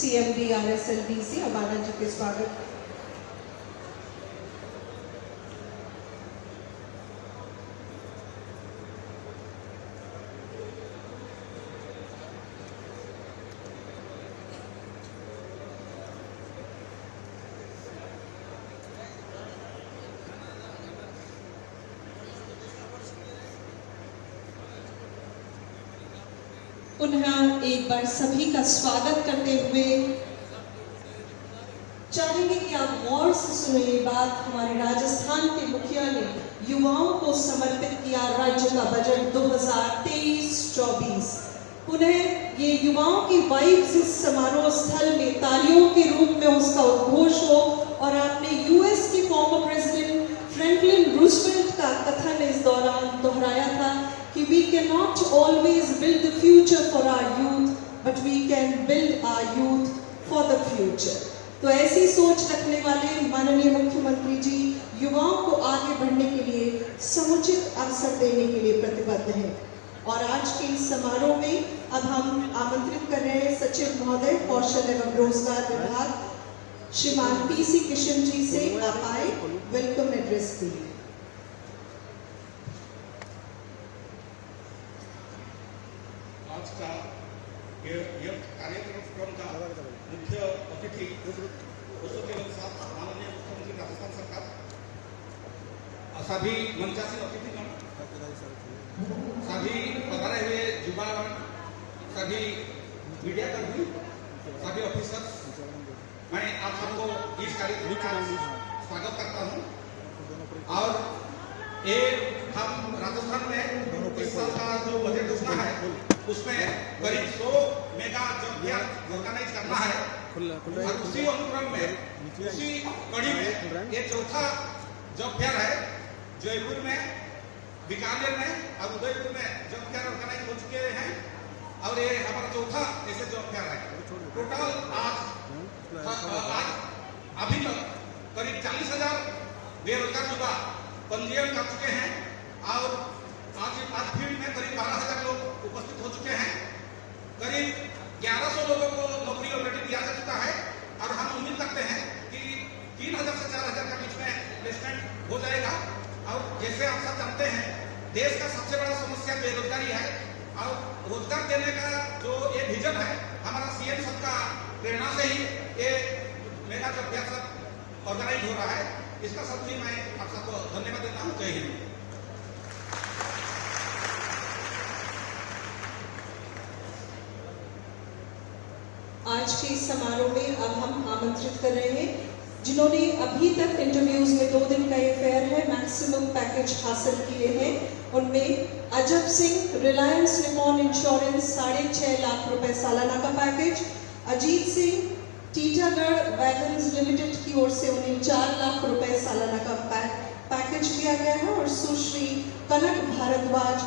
CMD RSLDC Abana जी के स्वागत। पुनः एक बार सभी का स्वागत करते हुए चाहेंगे कि आप गौर से सुने ये बात। हमारे राजस्थान के मुखिया ने युवाओं को समर्पित किया राज्य का बजट 2023-24। पुनः ये युवाओं की वाइब्स इस समारोह स्थल में तालियों के रूप में उसका उद्घोष हो। और आपने यूएस के फॉर्मर प्रेसिडेंट फ्रैंकलिन रूजवेल्ट का कथन इस दौरान दोहराया था कि we cannot always build the future for our youth, but we can build our youth for the future। तो ऐसी सोच रखने वाले माननीय मुख्यमंत्री जी युवाओं को आगे बढ़ने के लिए समुचित अवसर देने के लिए प्रतिबद्ध हैं। और आज के इस समारोह में अब हम आमंत्रित कर रहे हैं सचिव महोदय कौशल एवं रोजगार विभाग श्रीमान PC किशन जी से आप आए वेलकम एड्रेस दिए। आज का यह कार्यक्रम का मुख्य अतिथि माननीय मुख्यमंत्री राजस्थान सरकार, सभी मंचासीन अतिथिगण, सभी पधारे हुए युवागण, सभी मीडिया कर्मी, सभी ऑफिसर्स, मैं आप सबको इस कार्यक्रम का स्वागत करता हूं। और ये हम राजस्थान में इस साल का जो बजट घोषणा है उसमें करीब 100 मेगा जॉब फेयर ऑर्गेनाइज करना है। और उसी अनुक्रम में उसी कड़ी में ये चौथा जॉब फेयर है। जयपुर में, बीकानेर में और उदयपुर में जॉब फेयर ऑर्गेनाइज हो चुके हैं और ये हमारा चौथा ऐसे जॉब फेयर है। टोटल आज अभी तक करीब 40,000 बेरोजगार युवा पंजीयन कर चुके हैं और आज फील्ड में करीब 12,000 लोग उपस्थित हो चुके हैं। करीब 1100 लोगों को नौकरी ऑलरेडी दिया जा चुका है और हम उम्मीद करते हैं कि 3,000 से 4,000 के बीच में प्लेसमेंट हो जाएगा। और जैसे आप सब जानते हैं देश का सबसे बड़ा समस्या बेरोजगारी है और रोजगार देने का जो ये विजन है हमारा CM सब का प्रेरणा से ही ये मेगा जॉब फेयर ऑर्गेनाइज हो रहा है। इसका सबसे मैं आप सबको धन्यवाद देता हूँ। जय हिंद। आज के इस समारोह में अब हम आमंत्रित कर रहे हैं जिन्होंने अभी तक इंटरव्यूज में 2 दिन का ये फेयर है मैक्सिमम पैकेज हासिल किए हैं। उनमें अजब सिंह रिलायंस निपॉन इंश्योरेंस 6.5 लाख रुपए सालाना का package, Ajit Singh Titagarh wagons limited की ओर से उन्हें 4 लाख रुपए सालाना का पैकेज दिया गया है। और सुश्री कनक भारद्वाज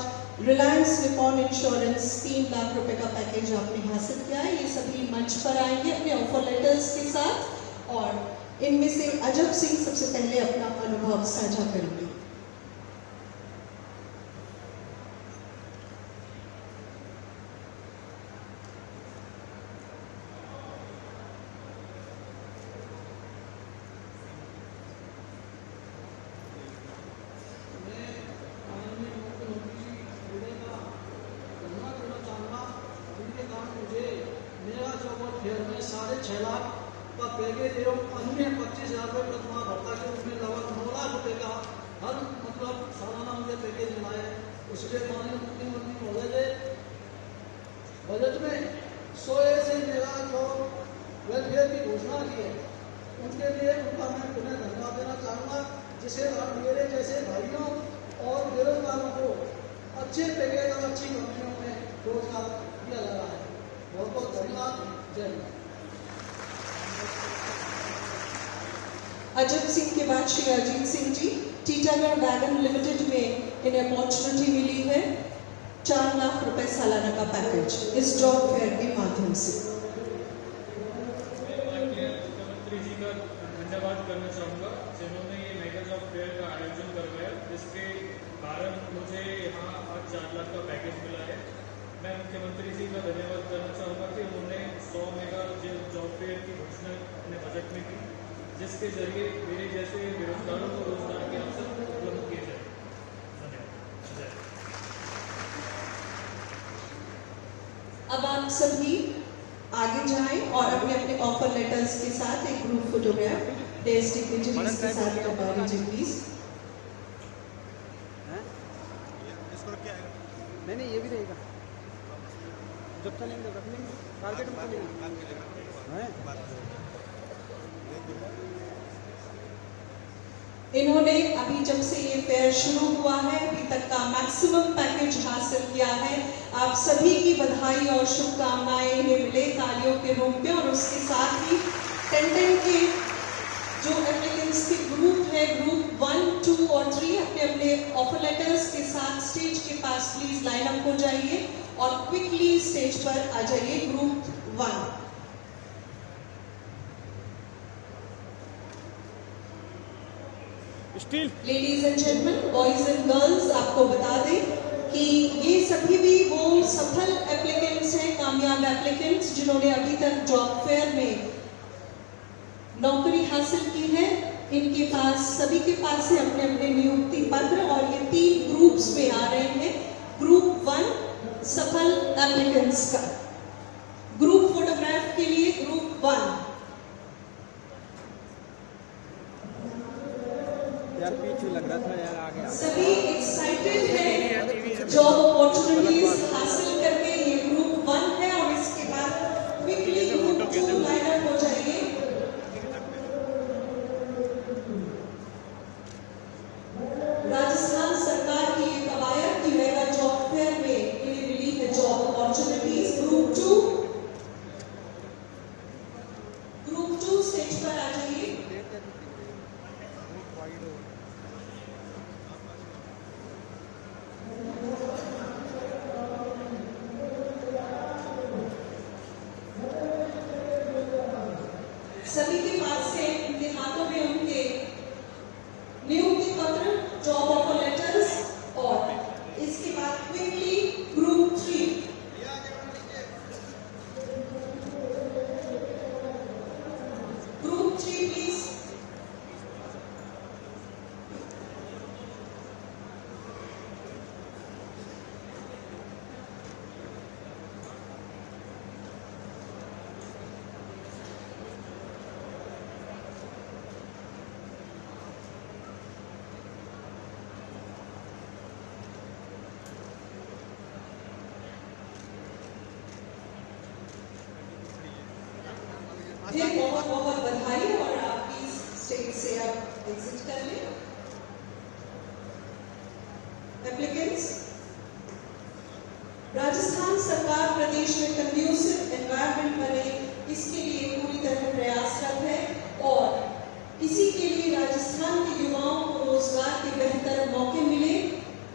रिलायंस निपॉन इंश्योरेंस 3 लाख रुपए का पैकेज आपने हासिल किया है। ये सभी मंच पर आएंगे अपने ऑफर लेटर्स के साथ और इनमें से अजब सिंह सबसे पहले अपना अनुभव साझा करेंगे। पैकेज एवं अन्य 25,000 रुपये प्रतिमाह भत्ता के रूप में लगभग 9 लाख रुपए का हर सालाना मुझे पैकेज मिला है। इसलिए माननीय मुख्यमंत्री महोदय ने बजट में 100 ऐसे मेगा जॉब वेलफेयर की घोषणा की है। उनके लिए उनका मैं पुनः धन्यवाद देना चाहूँगा जिसे मेरे जैसे भाइयों और बेरोजगारों को अच्छे पैकेज और अच्छी कंपनियों में रोजगार दिया जा रहा है। बहुत बहुत धन्यवाद। जय हिंद। अजब सिंह के बाद श्री अजीत सिंह जी टीटागढ़ वैगन लिमिटेड में इन्हें अपॉर्चुनिटी मिली है 4 लाख रुपए सालाना का पैकेज इस जॉब फेयर के माध्यम से। मुख्यमंत्री जी का धन्यवाद करना चाहूँगा जिन्होंने ये मेगा जॉब फेयर का आयोजन करवाया जिसके कारण मुझे यहाँ आज 4 लाख का पैकेज मिला है। मैं मुख्यमंत्री जी का धन्यवाद करना चाहूँगा कि उन्होंने 100 मेगा जॉब कमेटी, जिसके जरिए मेरे जैसे बेरोजगारों को रोजगार के अवसर उपलब्ध किए जाए। धन्यवाद। अब आप सभी आगे जाएं और अपने अपने ऑफर लेटर्स के साथ एक ग्रुप फोटोग्राफ डेज डिग्निटरीज के साथ करवा लीजिए प्लीज। नहीं ये भी रहेगा, जब चलेंगे रख लेंगे, टारगेट में चलेंगे। इन्होंने अभी जब से ये फेयर शुरू हुआ है अभी तक का मैक्सिमम पैकेज हासिल किया है। आप सभी की बधाई और शुभकामनाएं इन्हें मिले तालियों के रूप में। और उसके साथ ही 10 के जो एप्लीकेंट्स के ग्रुप है, ग्रुप 1, 2 और 3 अपने अपने ऑफर लेटर्स के साथ स्टेज के पास प्लीज लाइन अप हो जाइए और क्विकली स्टेज पर आ जाइए। Group 1। Ladies and gentleman, boys and girls, आपको बता दें कि ये सभी भी वो सफल एप्लीकेंट्स हैं, कामयाब एप्लीकेंट्स जिन्होंने अभी तक जॉब फेयर में नौकरी हासिल की है। इनके पास सभी के पास है अपने अपने नियुक्ति पत्र और ये 3 ग्रुप्स में आ रहे हैं। ग्रुप 1 सफल एप्लीकेंट्स का ग्रुप फोटोग्राफ के लिए ग्रुप 1। यार पीछे लग रहा था यार, आ गया। सभी एक्साइटेड हैं जॉब अपॉर्चुनिटीज हासिल करके। ये ग्रुप 1 है और इसके बाद क्विकली ग्रुप 2 लाइन अप हो जाइए। राजस्थान सरकार की ये कवायद की मेगा जॉब फेयर में इन्हें मिली है जॉब अपॉर्चुनिटीज। ग्रुप 2 स्टेज पर आ जाइए। सभी के पास है उनके हाथों में उनके नियुक्ति पत्र, जॉब ऑफर लेटर्स और इसके बाद क्विकली ग्रुप 3। Group 3 please. बहुत बहुत बधाई और आप प्लीज स्टेज से आप एग्जिट कर लें। एप्लीकेंट्स, राजस्थान सरकार प्रदेश में कंड्यूसिव एनवायरनमेंट बने इसके लिए पूरी तरह प्रयासरत है और इसी के लिए राजस्थान के युवाओं को रोजगार के बेहतर मौके मिले।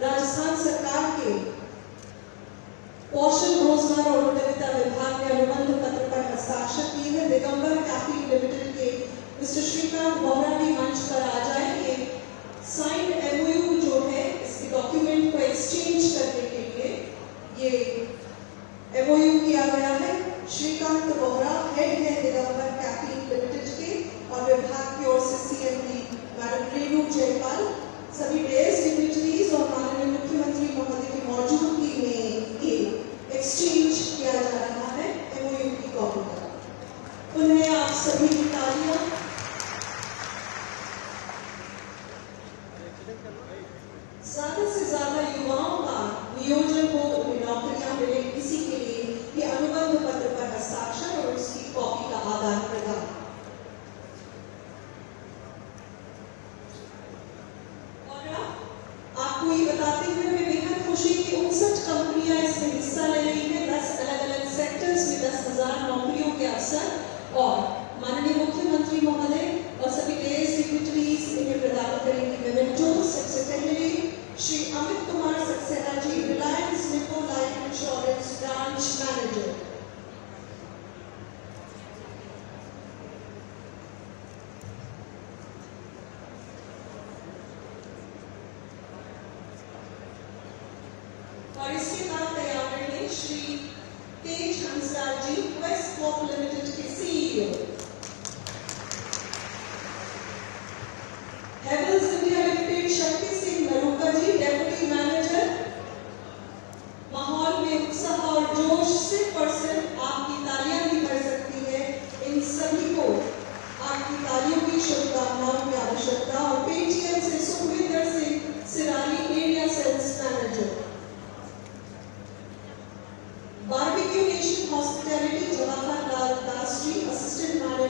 राजस्थान सरकार के कौशल रोजगार और उद्यमिता विभाग ने अनुबंध पत्र पर हस्ताक्षर किए हैं। दिगंबर कैफी लिमिटेड के मिस्टर श्रीकांत बोहरा भी मंच पर आ जाए। ये साइंड एमओयू जो है इसके डॉक्यूमेंट को एक्सचेंज करने के लिए ये एमओयू किया गया है। श्रीकांत बोहरा हेड है दिगंबर कैफी लिमिटेड के और विभाग की ओर से सीएमडी मैडम रेणु जयपाल, सभी डेज डिग्निटरीज और माननीय मुख्यमंत्री महोदय की मौजूदगी में ये एक्सचेंज किया जा रहा है एमओयू की कॉपी का। उन्हें आप सभी की तालियां। ज्यादा से ज्यादा युवाओं का नियोजन हो, उन्हें नौकरियां मिले, इसी के लिए ये अनुबंध पत्र पर हस्ताक्षर और उसकी कॉपी का आदान प्रदान। और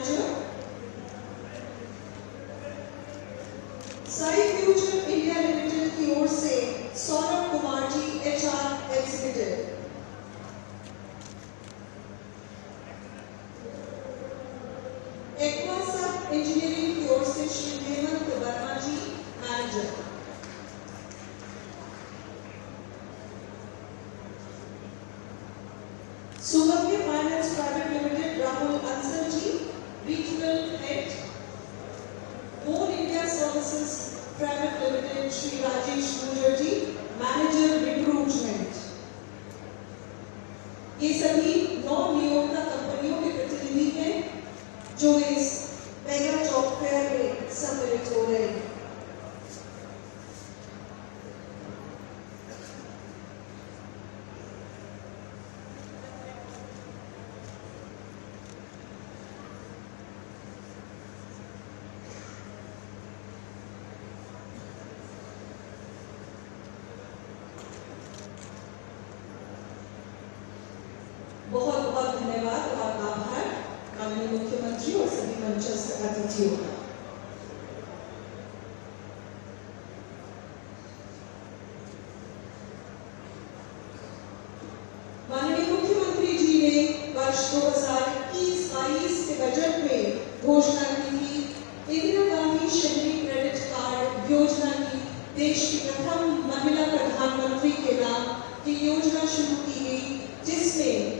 manager, Sai future India limited की ओर से Saurabh Kumar ji HR executive, Aquasub engineering की ओर से Shri Hemant Verma ji manager, Sugamya finance private limited Rahul Ansal ji regional head, मोन India services private limited Shri Rajesh Gurjar ji manager recruitment. ये सभी 9 नियोक्ता कंपनियों के प्रतिनिधि हैं जो इस मेगा जॉब फेयर में सम्मिलित हो रहे हैं। बहुत बहुत धन्यवाद और आभार माननीय मुख्यमंत्री और सभी मंचस्थ अतिथियों का। माननीय मुख्यमंत्री जी ने वर्ष 2021-22 के बजट में घोषणा की थी इंदिरा गांधी शहरी क्रेडिट कार्ड योजना की देश की प्रथम महिला प्रधानमंत्री के नाम की योजना शुरू की गई, जिसमें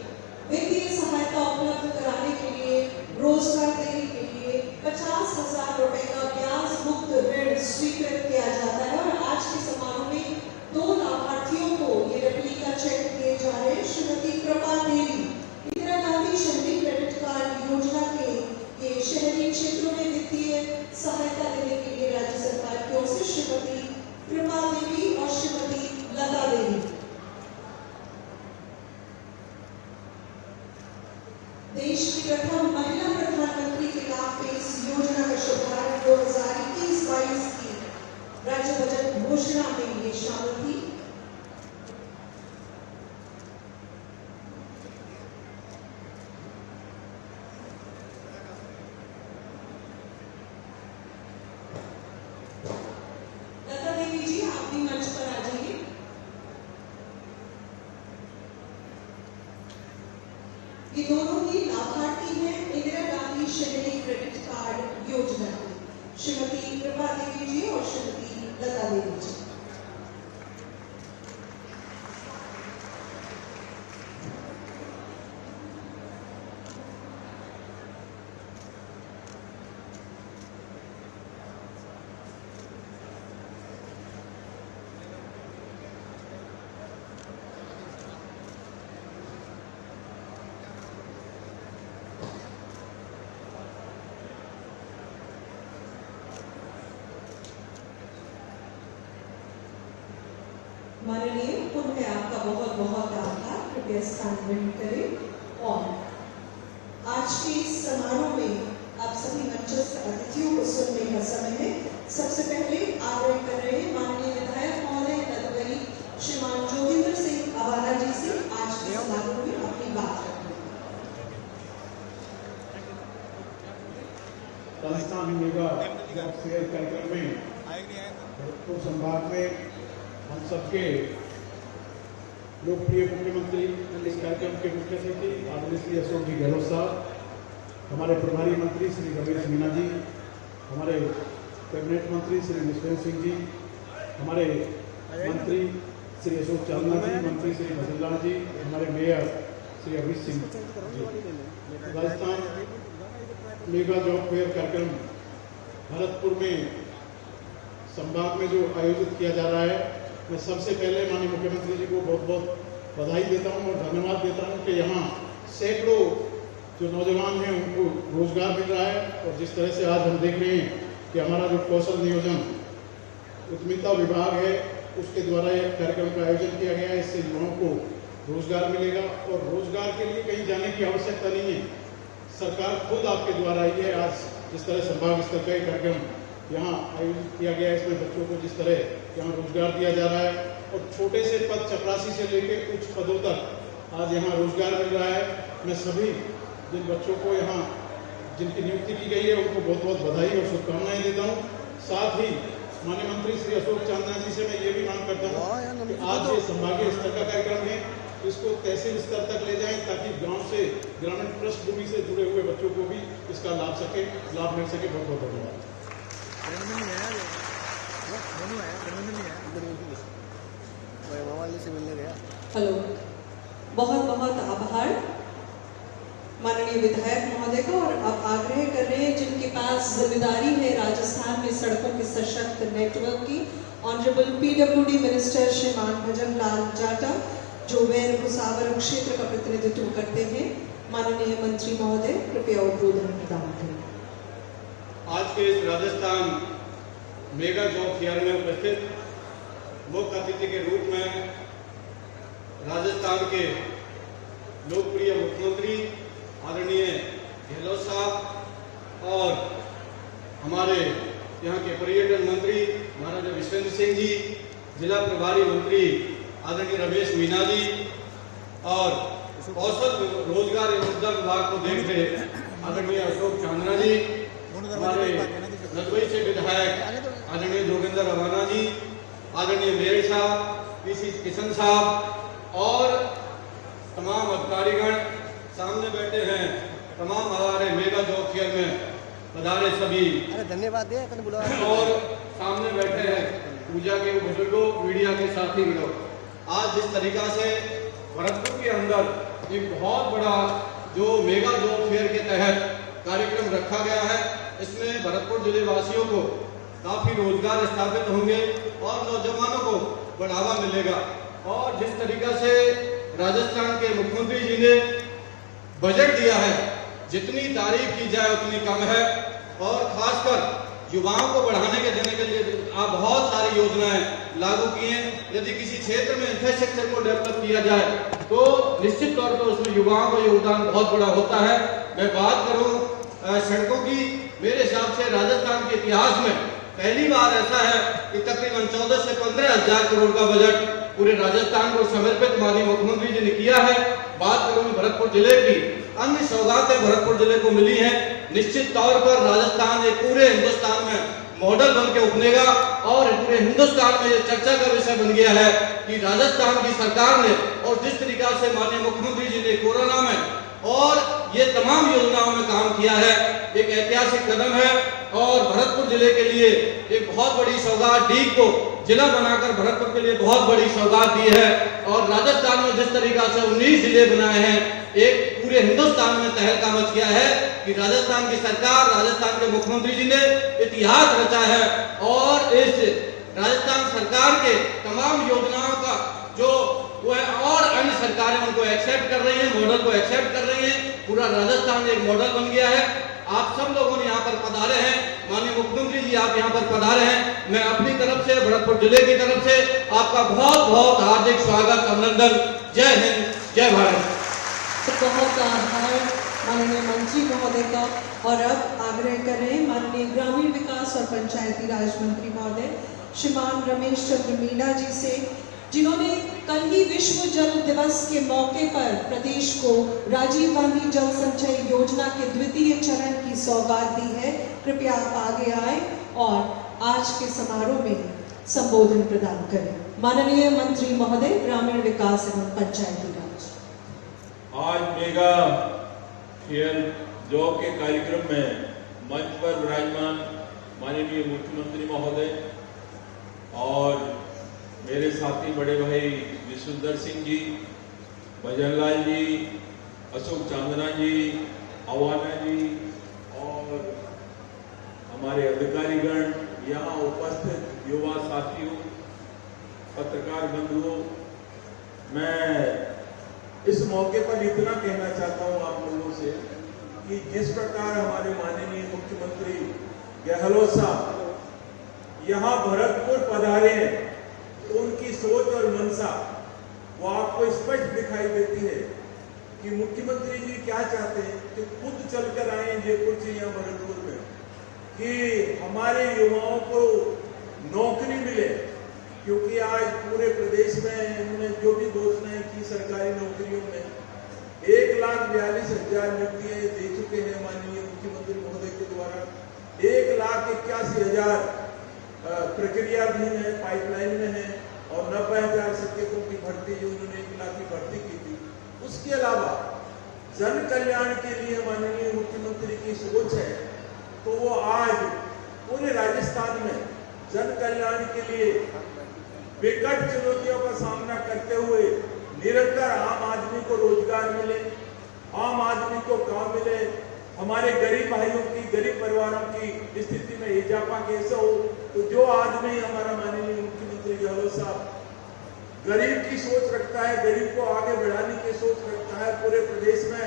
वित्तीय सहायता उपलब्ध कराने के लिए, रोजगार देने के लिए 50,000 रुपए का ब्याज मुक्त ऋण स्वीकृत किया जाता है। और आज के समारोह में 2 लाभार्थियों को ये रेप्लिका चेक दिए जा रहे हैं। श्रीमती कृपा देवी इंदिरा गांधी शहरी क्रेडिट कार्ड योजना के ये शहरी क्षेत्रों में वित्तीय सहायता देने के लिए राज्य सरकार की ओर से श्रीमती कृपा देवी और श्रीमती लता देवी। देश की प्रथम महिला प्रधानमंत्री के नाम पे इस योजना का शुभारंभ 2021-22 की राज्य बजट घोषणा में ये शामिल थी। लता देवी जी, आप भी मंच पर आ जाइए। ये दोनों ही लाभार्थी हैं इंदिरा गांधी शहरी क्रेडिट कार्ड योजना की, श्रीमती कृपा देवी जी और श्रीमती लता देवी जी। माननीय, पुनः आपका बहुत बहुत आभार। कृपया स्थान ग्रहण करें। और आज के इस समारोह में आप सभी मंचस्थ अतिथियों को सुनने का समय है। सबसे पहले आग्रह कर रहे हैं माननीय विधायक महोदय नदबई श्रीमान जोगिंदर सिंह अवाना जी से आज के समारोह में अपनी बात रखें। राजस्थान मेगा जॉब फेयर कार्यक्रम में भरतपुर संभाग में हम सबके लोकप्रिय मुख्यमंत्री इस कार्यक्रम के मुख्य अतिथि आदरणीय श्री अशोक जी गहलोत साहब, हमारे प्रभारी मंत्री श्री रमेश मीना जी, हमारे कैबिनेट मंत्री श्री विश्वेंद्र सिंह जी, हमारे मंत्री श्री अशोक चावला जी, मंत्री श्री भजनलाल जी, हमारे mayor Shri Amit Singh ji. Rajasthan mega job fair कार्यक्रम भरतपुर में संभाग में जो आयोजित किया जा रहा है, मैं सबसे पहले माननीय मुख्यमंत्री जी को बहुत बहुत बधाई देता हूं और धन्यवाद देता हूं कि यहाँ सैकड़ों जो नौजवान हैं उनको रोजगार मिल रहा है। और जिस तरह से आज हम देख रहे हैं कि हमारा जो कौशल नियोजन उद्यमिता विभाग है उसके द्वारा यह कार्यक्रम का आयोजन किया गया है। इससे युवाओं को रोजगार मिलेगा और रोजगार के लिए कहीं जाने की आवश्यकता नहीं है, सरकार खुद आपके द्वारा आई है। आज जिस तरह संभाग स्तर का कार्यक्रम यहाँ आयोजित किया गया है, इसमें बच्चों को जिस तरह यहाँ रोजगार दिया जा रहा है और छोटे से पद चपरासी से लेकर उच्च पदों तक आज यहाँ रोजगार मिल रहा है। मैं सभी जिन बच्चों को यहाँ जिनकी नियुक्ति की गई है उनको बहुत बहुत बधाई और शुभकामनाएं देता हूँ। साथ ही माननीय मंत्री श्री अशोक चांदना जी से मैं ये भी मांग करता हूँ कि आज ये संभागीय स्तर का कार्यक्रम है, इसको तहसील स्तर तक ले जाएं ताकि गांव से ग्रामीण पृष्ठभूमि से जुड़े हुए बच्चों को भी इसका लाभ मिल सके। बहुत बहुत धन्यवाद। हेलो, बहुत बहुत आभार माननीय विधायक महोदय का। और अब आग्रह कर रहे हैं जिनके पास जिम्मेदारी है राजस्थान में सड़कों के सशक्त नेटवर्क की, ऑनरेबल PWD मिनिस्टर श्रीमान भजन लाल जाटा, जो वैर भुसावर क्षेत्र का प्रतिनिधित्व करते हैं। माननीय मंत्री महोदय कृपया उद्बोधन प्रदान करें। आज के इस राजस्थान मेगा जॉब फेयर में उपस्थित मुख्य अतिथि के रूप में राजस्थान के लोकप्रिय मुख्यमंत्री आदरणीय गहलोत साहब और हमारे यहाँ के पर्यटन मंत्री महाराजा विश्वेंद्र सिंह जी, जिला प्रभारी मंत्री आदरणीय रमेश मीना जी और कौशल रोजगार एवं उद्योग विभाग को देख रहे आदरणीय अशोक चांदना जी, हमारे नदवई से विधायक आदरणीय जोगिंदर रवाना जी, आदरणीय मेयर साहब, PC किशन साहब और तमाम अधिकारीगण, सामने बैठे हैं तमाम हमारे मेगा जॉब फेयर में पधारे सभी, धन्यवाद और सामने बैठे हैं पूजा के बुजुर्गों, मीडिया के साथी लोग। आज जिस तरीका से भरतपुर के अंदर एक बहुत बड़ा जो मेगा जॉब फेयर के तहत कार्यक्रम रखा गया है, इसमें भरतपुर जिले वासियों को काफी रोजगार स्थापित होंगे और नौजवानों को बढ़ावा मिलेगा। और जिस तरीका से राजस्थान के मुख्यमंत्री जी ने बजट दिया है, जितनी तारीफ की जाए उतनी कम है। और खासकर युवाओं को बढ़ाने के देने के लिए आप बहुत सारी योजनाएं लागू किए हैं। यदि किसी क्षेत्र में इंफ्रास्ट्रक्चर को डेवलप किया जाए तो निश्चित तौर पर उसमें युवाओं का योगदान बहुत बड़ा होता है। मैं बात करूं सड़कों की, मेरे हिसाब से राजस्थान के इतिहास में पहली बार ऐसा है कि तकरीबन 14 से 15 हजार करोड़ का बजट पूरे राजस्थान को समर्पित माननीय मुख्यमंत्री जी ने किया है। बात करूं भरतपुर जिले की, अन्य सौगातें भरतपुर जिले को मिली हैं। निश्चित तौर पर राजस्थान एक पूरे हिंदुस्तान में मॉडल बन के उभरेगा और पूरे हिंदुस्तान में ये चर्चा का विषय बन गया है कि राजस्थान की सरकार ने और जिस तरीका से माननीय मुख्यमंत्री जी ने कोरोना में और ये तमाम योजनाओं में काम किया है, एक ऐतिहासिक कदम है और भरतपुर जिले के लिए एक बहुत बड़ी सौगात, डीग को जिला बनाकर भरतपुर के लिए बहुत बड़ी सौगात दी है। और राजस्थान में जिस तरीका से 19 जिले बनाए हैं, एक पूरे हिंदुस्तान में तहलका मच गया है कि राजस्थान की सरकार, राजस्थान के मुख्यमंत्री जी ने इतिहास रचा है। और इस राजस्थान सरकार के तमाम योजनाओं का जो वो है और अन्य सरकारें उनको एक्सेप्ट कर रही हैं, मॉडल को एक्सेप्ट कर रही हैं। पूरा राजस्थान एक मॉडल बन गया है। आप सब लोगों ने यहाँ पर पधारे हैं, माननीय मुख्यमंत्री जी आप यहाँ पर पधारे हैं। मैं अपनी तरफ से, भरतपुर जिले की तरफ से आपका बहुत बहुत हार्दिक स्वागत, अभिनंदन। जय हिंद, जय भारत। तो बहुत आभार माननीय मंत्री महोदय का। और अब आग्रह कर रहे हैं माननीय ग्रामीण विकास और पंचायती राज मंत्री महोदय श्रीमान रमेश चंद्र मीना जी से, जिन्होंने कल ही विश्व जल दिवस के मौके पर प्रदेश को राजीव गांधी जल संचय योजना के द्वितीय चरण की सौगात दी है। कृपया आप आगे आए और आज के समारोह में संबोधन प्रदान करें। माननीय मंत्री महोदय ग्रामीण विकास एवं पंचायती राज। आज मेगा फेयर जॉब के कार्यक्रम में मंच पर विराजमान माननीय मुख्यमंत्री महोदय और मेरे साथी बड़े भाई विश्वेंद्र सिंह जी, भजनलाल जी, अशोक चांदना जी, अवाना जी और हमारे अधिकारीगण, यहाँ उपस्थित युवा साथियों, पत्रकार बंधुओं, मैं इस मौके पर इतना कहना चाहता हूँ आप लोगों से कि जिस प्रकार हमारे माननीय मुख्यमंत्री गहलोत साहब यहाँ भरतपुर पधारे हैं, तो उनकी सोच और मनसा वो आपको स्पष्ट दिखाई देती है कि मुख्यमंत्री जी क्या चाहते हैं कि खुद चलकर आए जयपुर से यहाँ भरतपुर में, कि हमारे युवाओं को नौकरी मिले। क्योंकि आज पूरे प्रदेश में उन्होंने जो भी घोषणाएं की सरकारी नौकरियों में 1,42,000 नियुक्तियां दे चुके हैं माननीय मुख्यमंत्री महोदय के द्वारा 1,81,000 प्रक्रियाधीन है, पाइपलाइन में है और 90,000 शिक्षकों की भर्ती जो उन्होंने 1 लाख की भर्ती की थी। उसके अलावा जन कल्याण के लिए माननीय मुख्यमंत्री की सोच है, तो वो आज पूरे राजस्थान में जन कल्याण के लिए विकट चुनौतियों का सामना करते हुए निरंतर आम आदमी को रोजगार मिले, आम आदमी को काम मिले, हमारे गरीब भाइयों की, गरीब परिवारों की स्थिति में इजाफा कैसे हो। तो जो आदमी हमारा माननीय मुख्यमंत्री गहलोत साहब गरीब की सोच रखता है, गरीब को आगे बढ़ाने की सोच रखता है, पूरे प्रदेश में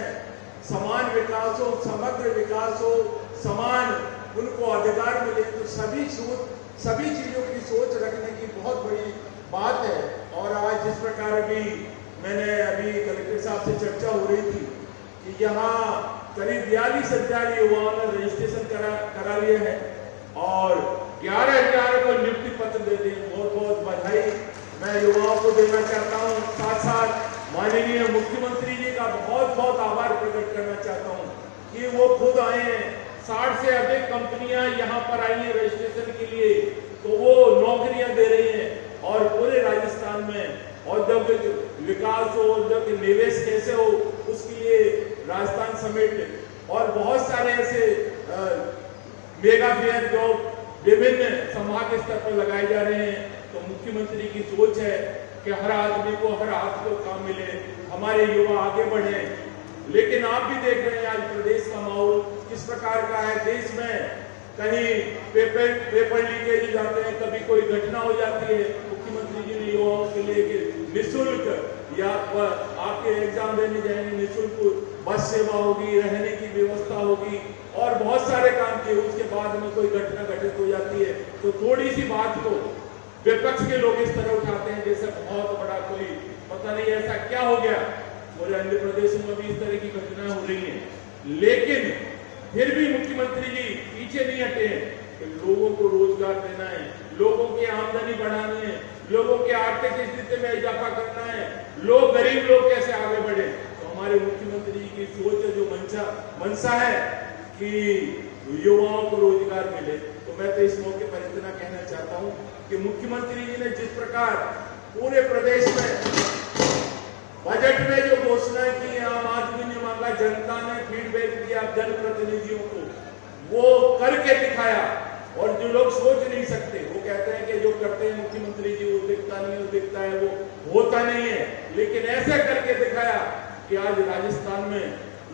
समान विकास हो, समग्र विकास हो, समान उनको अधिकार मिले, तो सभी चीजों की सोच रखने की बहुत बड़ी बात है। और आज जिस प्रकार मैंने अभी कलेक्टर साहब से चर्चा हो रही थी कि यहाँ करीब 42,000 युवाओं ने रजिस्ट्रेशन करा लिए हैं और 11,000 को नियुक्ति पत्र दे दिए। बहुत बहुत बधाई मैं युवाओं को देना चाहता हूँ। साथ साथ माननीय मुख्यमंत्री जी का बहुत बहुत आभार प्रकट करना चाहता हूँ कि वो खुद आए हैं। 60 से अधिक कंपनियां यहाँ पर आई हैं रजिस्ट्रेशन के लिए, तो वो नौकरियां दे रही हैं और पूरे राजस्थान में औद्योगिक विकास हो, औद्योगिक निवेश कैसे हो, उसके लिए राजस्थान समिट और बहुत सारे ऐसे मेगा फेयर जो विभिन्न संभाग स्तर पर लगाए जा रहे हैं। तो मुख्यमंत्री की सोच है कि हर आदमी को, हर हाथ को काम मिले, हमारे युवा आगे बढ़े। लेकिन आप भी देख रहे हैं आज प्रदेश का माहौल किस प्रकार का है। देश में कहीं पेपर लीकेज हो जाते हैं, कभी कोई घटना हो जाती है। मुख्यमंत्री जी ने युवाओं के लिए निःशुल्क या आपके एग्जाम देने जाएंगे, निःशुल्क बस सेवा होगी, रहने की व्यवस्था होगी और बहुत सारे काम किए। उसके बाद में कोई घटना घटित हो जाती है तो थोड़ी सी बात को विपक्ष के लोग इस तरह उठाते हैं जैसे बहुत बड़ा कोई पता नहीं ऐसा क्या हो गया। पूरे अन्य प्रदेशों में भी इस तरह की घटनाएं हो रही हैं, लेकिन फिर भी मुख्यमंत्री जी पीछे नहीं हटे हैं कि लोगों को रोजगार देना है, लोगों की आमदनी बढ़ानी है, लोगों की आर्थिक स्थिति में इजाफा करना है, लोग गरीब लोग कैसे आगे बढ़े। तो हमारे मुख्यमंत्री जी की सोच है, जो मनसा है कि युवाओं को रोजगार मिले। तो मैं तो इस मौके पर इतना कहना चाहता हूं कि मुख्यमंत्री जी ने जिस प्रकार पूरे प्रदेश में बजट में जो घोषणाएं की, आम आदमी ने मांगा, जनता ने फीडबैक दिया जनप्रतिनिधियों को, वो करके दिखाया। और जो लोग सोच नहीं सकते वो कहते हैं कि जो करते हैं मुख्यमंत्री जी वो दिखता नहीं, वो दिखता है, वो होता नहीं है। लेकिन ऐसा करके दिखाया कि आज राजस्थान में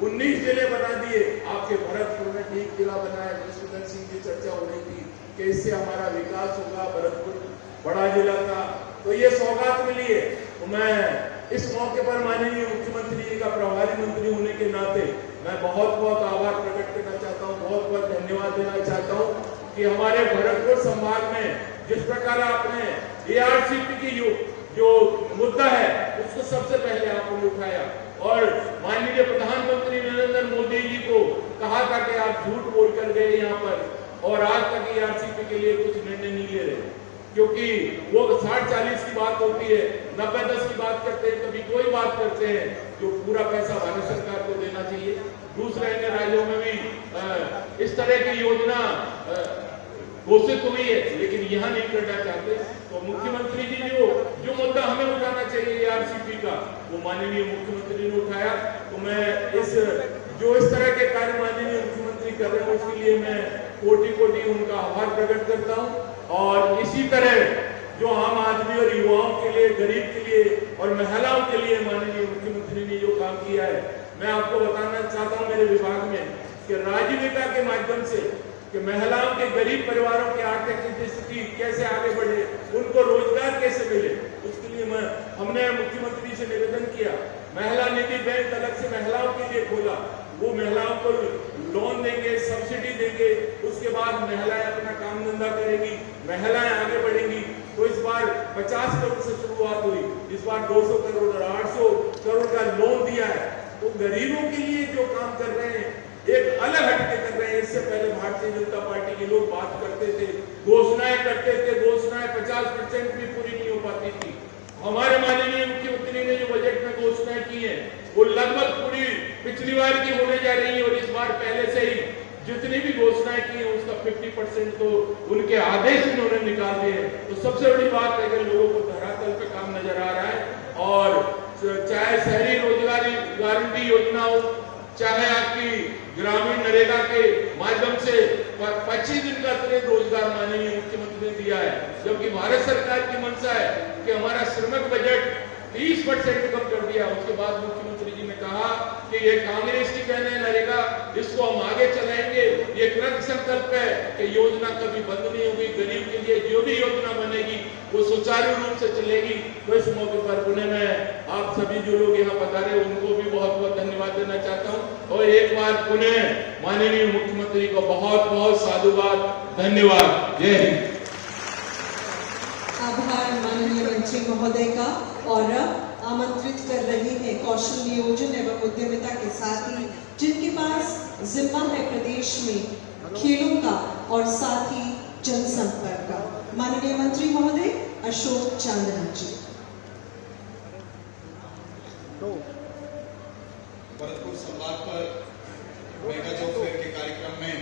19 जिले बना दिए। आपके भरतपुर में ठीक जिला बनाया, जसवंत सिंह की चर्चा हो रही थी कि इससे हमारा विकास होगा। भरतपुर बड़ा जिला था, तो ये सौगात मिली है। तो मैं इस मौके पर माननीय मुख्यमंत्री जी का प्रभारी मंत्री होने के नाते मैं बहुत बहुत आभार प्रकट करना चाहता हूँ, बहुत बहुत धन्यवाद देना चाहता हूँ कि हमारे भरतपुर संभाग में जिस प्रकार आपने ARCP की जो मुद्दा है उसको सबसे पहले आपने उठाया और माननीय प्रधानमंत्री नरेंद्र मोदी जी को कहा था कि आप झूठ बोल कर गए यहाँ पर और आज तक ARCP के लिए कुछ निर्णय नहीं ले रहे, क्योंकि वो 60-40 की बात होती है, 90-10 की बात करते हैं, कभी कोई बात करते हैं। जो पूरा पैसा भारत सरकार को देना चाहिए। दूसरे अन्य राज्यों में भी इस तरह की योजना घोषित हुई है, लेकिन यहाँ नहीं करना चाहते। तो मुख्यमंत्री जी जो मुद्दा हमें उठाना चाहिए ARCP का, वो माननीय मुख्यमंत्री ने उठाया। तो मैं इस तरह के कार्य माननीय मुख्यमंत्री कर रहे हैं उसके लिए मैं कोटि उनका आभार प्रकट करता हूँ। और इसी तरह जो आम आदमी और युवाओं के लिए, गरीब के लिए और महिलाओं के लिए माननीय मुख्यमंत्री ने जो काम किया है, मैं आपको बताना चाहता हूँ मेरे विभाग में कि राजीविका के माध्यम से कि महिलाओं के, गरीब परिवारों की आर्थिक स्थिति कैसे आगे बढ़े, उनको रोजगार कैसे मिले, उसके लिए हमने मुख्यमंत्री से निवेदन किया। महिला निधि बैंक अलग से महिलाओं के लिए खोला, वो महिलाओं को लोन देंगे, सब्सिडी देंगे, उसके बाद महिलाएं अपना काम धंधा करेंगी, महिलाएं आगे बढ़ेंगी। तो इस बार 50 करोड़ से शुरुआत हुई, इस बार 200 करोड़ और 800 करोड़ का लोन दिया है। तो गरीबों के लिए जो काम कर रहे हैं एक अलग हटके कर रहे हैं। इससे पहले भारतीय जनता पार्टी के लोग बात करते थे, घोषणाएं करते थे, घोषणाएं 50% भी पूरी नहीं हो पाती थी। हमारे माननीय मुख्यमंत्री ने जो बजट में घोषणाएं की है वो लगभग पूरी पिछली बार की होने जा रही है और इस बार पहले से ही जितनी भी घोषणाएं की हैं उसका 50% तो उनके आदेश इन्होंने निकाल दिए। तो सबसे बड़ी बात है कि लोगों को धरातल पे काम नजर आ रहा है। और चाहे शहरी रोजगारी गारंटी योजना हो, चाहे आपकी ग्रामीण नरेगा के माध्यम से 25 दिन का अतिरिक्त रोजगार माननीय मुख्यमंत्री ने दिया है, जबकि भारत सरकार की मंशा है कि हमारा श्रमिक बजट 30% कम कर दिया। उसके बाद मुख्यमंत्री जी ने कहा कि ये कांग्रेस की कहने नरेगा, इसको हम आगे चलाएंगे। ये कृत संकल्प है कि योजना कभी बंद नहीं होगी। गरीब के लिए जो भी योजना बनेगी वो सुचारू रूप से चलेगी। तो इस मौके पर पुणे में आप सभी जो लोग यहाँ पधारे उनको भी बहुत बहुत धन्यवाद देना चाहता हूँ। और एक बार पुनः माननीय मुख्यमंत्री को बहुत बहुत साधुवाद, धन्यवाद। जय हिंद। आभार माननीय मंत्री महोदय का। और आमंत्रित कर रहे हैं कौशल नियोजन एवं उद्यमिता के साथी जिनके पास जिम्मा है प्रदेश में खेलों का और साथ ही जनसंपर्क का, माननीय मंत्री महोदय अशोक चांदना जी। भरतपुर संवाद पर मेगा जॉब फेयर के कार्यक्रम में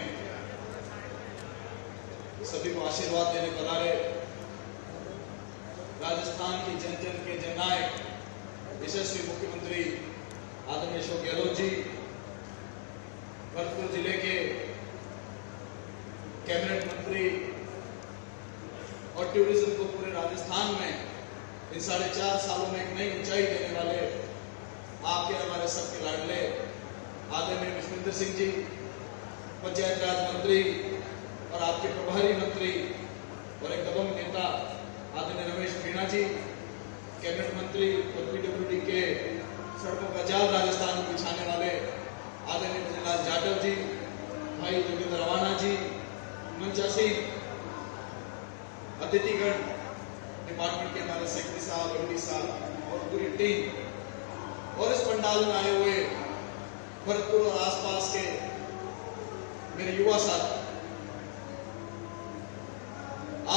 सभी को आशीर्वाद देने पधारे राजस्थान की जन जन के जननायक यशस्वी मुख्यमंत्री आदरणीय अशोक गहलोत जी, भरतपुर जिले के कैबिनेट मंत्री और टूरिज्म को पूरे राजस्थान में इन 4.5 सालों में एक नई ऊंचाई देने वाले आपके हमारे सबके लाडले आदरणीय विश्वेंद्र सिंह जी, पंचायत राज मंत्री और आपके प्रभारी मंत्री और एक दबंग नेता आदरणीय रमेश मीणा जी, कैबिनेट मंत्री और पीडब्ल्यूडी के सड़कों का जाल राजस्थान में बिछाने वाले आदरणीय भजनलाल जाटव जी, भाई जोगिंदर रवाना जी, मंचासी अतिथिगण, डिपार्टमेंट के हमारे सेक्रेटरी साहब, एमडी साहब और पूरी टीम और इस पंडाल में आए हुए भरतपुर और आसपास के मेरे युवा साथी,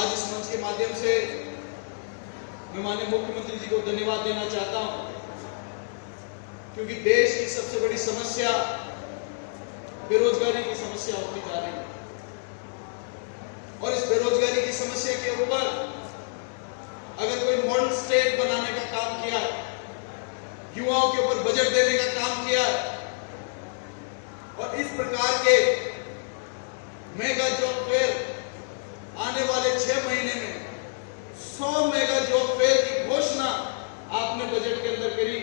आज इस मंच के माध्यम से मैं माननीय मुख्यमंत्री जी को धन्यवाद देना चाहता हूं, क्योंकि देश की सबसे बड़ी समस्या बेरोजगारी की समस्या होती जा रही है और इस बेरोजगारी की समस्या के ऊपर अगर कोई मॉडल स्टेट बनाने का काम किया, युवाओं के ऊपर बजट देने का काम किया और इस प्रकार के मेगा जॉब फेयर आने वाले 6 महीने में 100 मेगा जॉब फेयर की घोषणा आपने बजट के अंदर करी,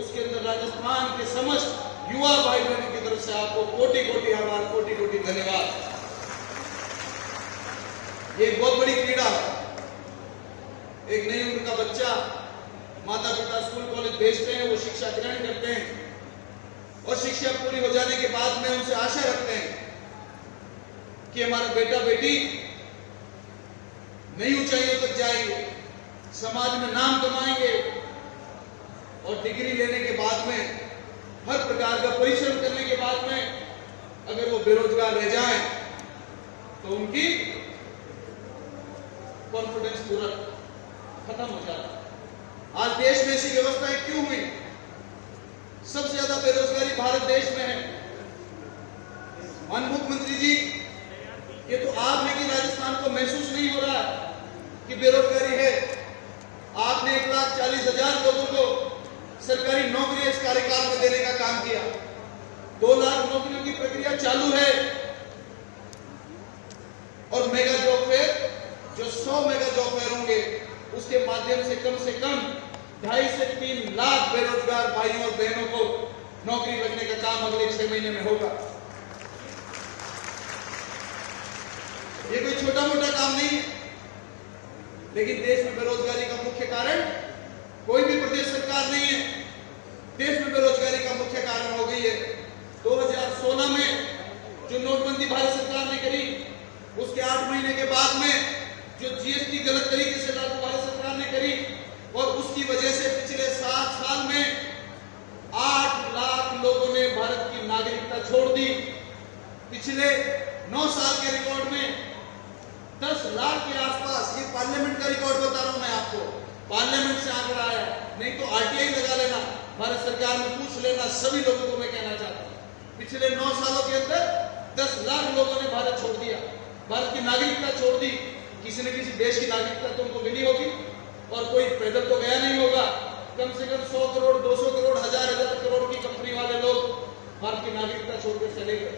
उसके अंदर राजस्थान के समस्त युवा भाई बहनों की तरफ से आपको कोटि कोटि आभार, कोटि कोटि धन्यवाद। ये एक बहुत बड़ी क्रीड़ा है। एक नई उम्र का बच्चा, माता पिता स्कूल कॉलेज भेजते हैं, वो शिक्षा ग्रहण करते हैं और शिक्षा पूरी हो जाने के बाद में उनसे आशा रखते हैं कि हमारा बेटा बेटी नई ऊंचाइयों तक जाएंगे, समाज में नाम कमाएंगे और डिग्री लेने के बाद में हर प्रकार का परिश्रम करने के बाद में अगर वो बेरोजगार रह जाएं तो उनकी कॉन्फिडेंस पूरा खत्म हो जाता। आज देश में ऐसी व्यवस्थाएं क्यों हुई? सबसे ज्यादा बेरोजगारी भारत देश में है। माननीय मुख्यमंत्री जी, ये तो आप है कि राजस्थान को महसूस नहीं हो रहा कि बेरोजगारी है। आपने 1,40,000 लोगों को सरकारी नौकरी इस कार्यकाल में देने का काम किया। 2 लाख नौकरियों की प्रक्रिया चालू है और मेगा जॉब फेयर, जो 100 मेगा जॉब फेयर होंगे, उसके माध्यम से कम 2.5 से 3 लाख बेरोजगार भाइयों और बहनों को नौकरी लगने का काम अगले 6 महीने में होगा। ये कोई छोटा मोटा काम नहीं है, लेकिन देश में बेरोजगारी का मुख्य कारण कोई भी प्रदेश सरकार नहीं है। देश में बेरोजगारी का मुख्य कारण हो गई है 2016 में जो नोटबंदी भारत सरकार ने करी, उसके 8 महीने के बाद में जो जीएसटी गलत तरीके से लागू भारत सरकार ने करी और उसकी वजह से पिछले 7 साल में 8 लाख लोगों ने भारत की नागरिकता छोड़ दी। पिछले 9 साल के रिकॉर्ड में 10 लाख के आसपास, ये पार्लियामेंट का रिकॉर्ड बता रहा हूं मैं आपको, पार्लियामेंट से आंकड़ा आया, नहीं तो आरटीआई लगा लेना, भारत सरकार में पूछ लेना, सभी लोगों को मैं कहना चाहता हूं। पिछले 9 सालों के अंदर 10 लाख लोगों ने भारत छोड़ दिया, भारत की नागरिकता छोड़ दी। किसी न किसी देश की नागरिकता तो उनको मिली होगी और कोई पैदल तो गया नहीं होगा। कम से कम 100 करोड़, 200 करोड़, हजार करोड़ की कंपनी वाले लोग भारत की नागरिकता छोड़कर चले गए।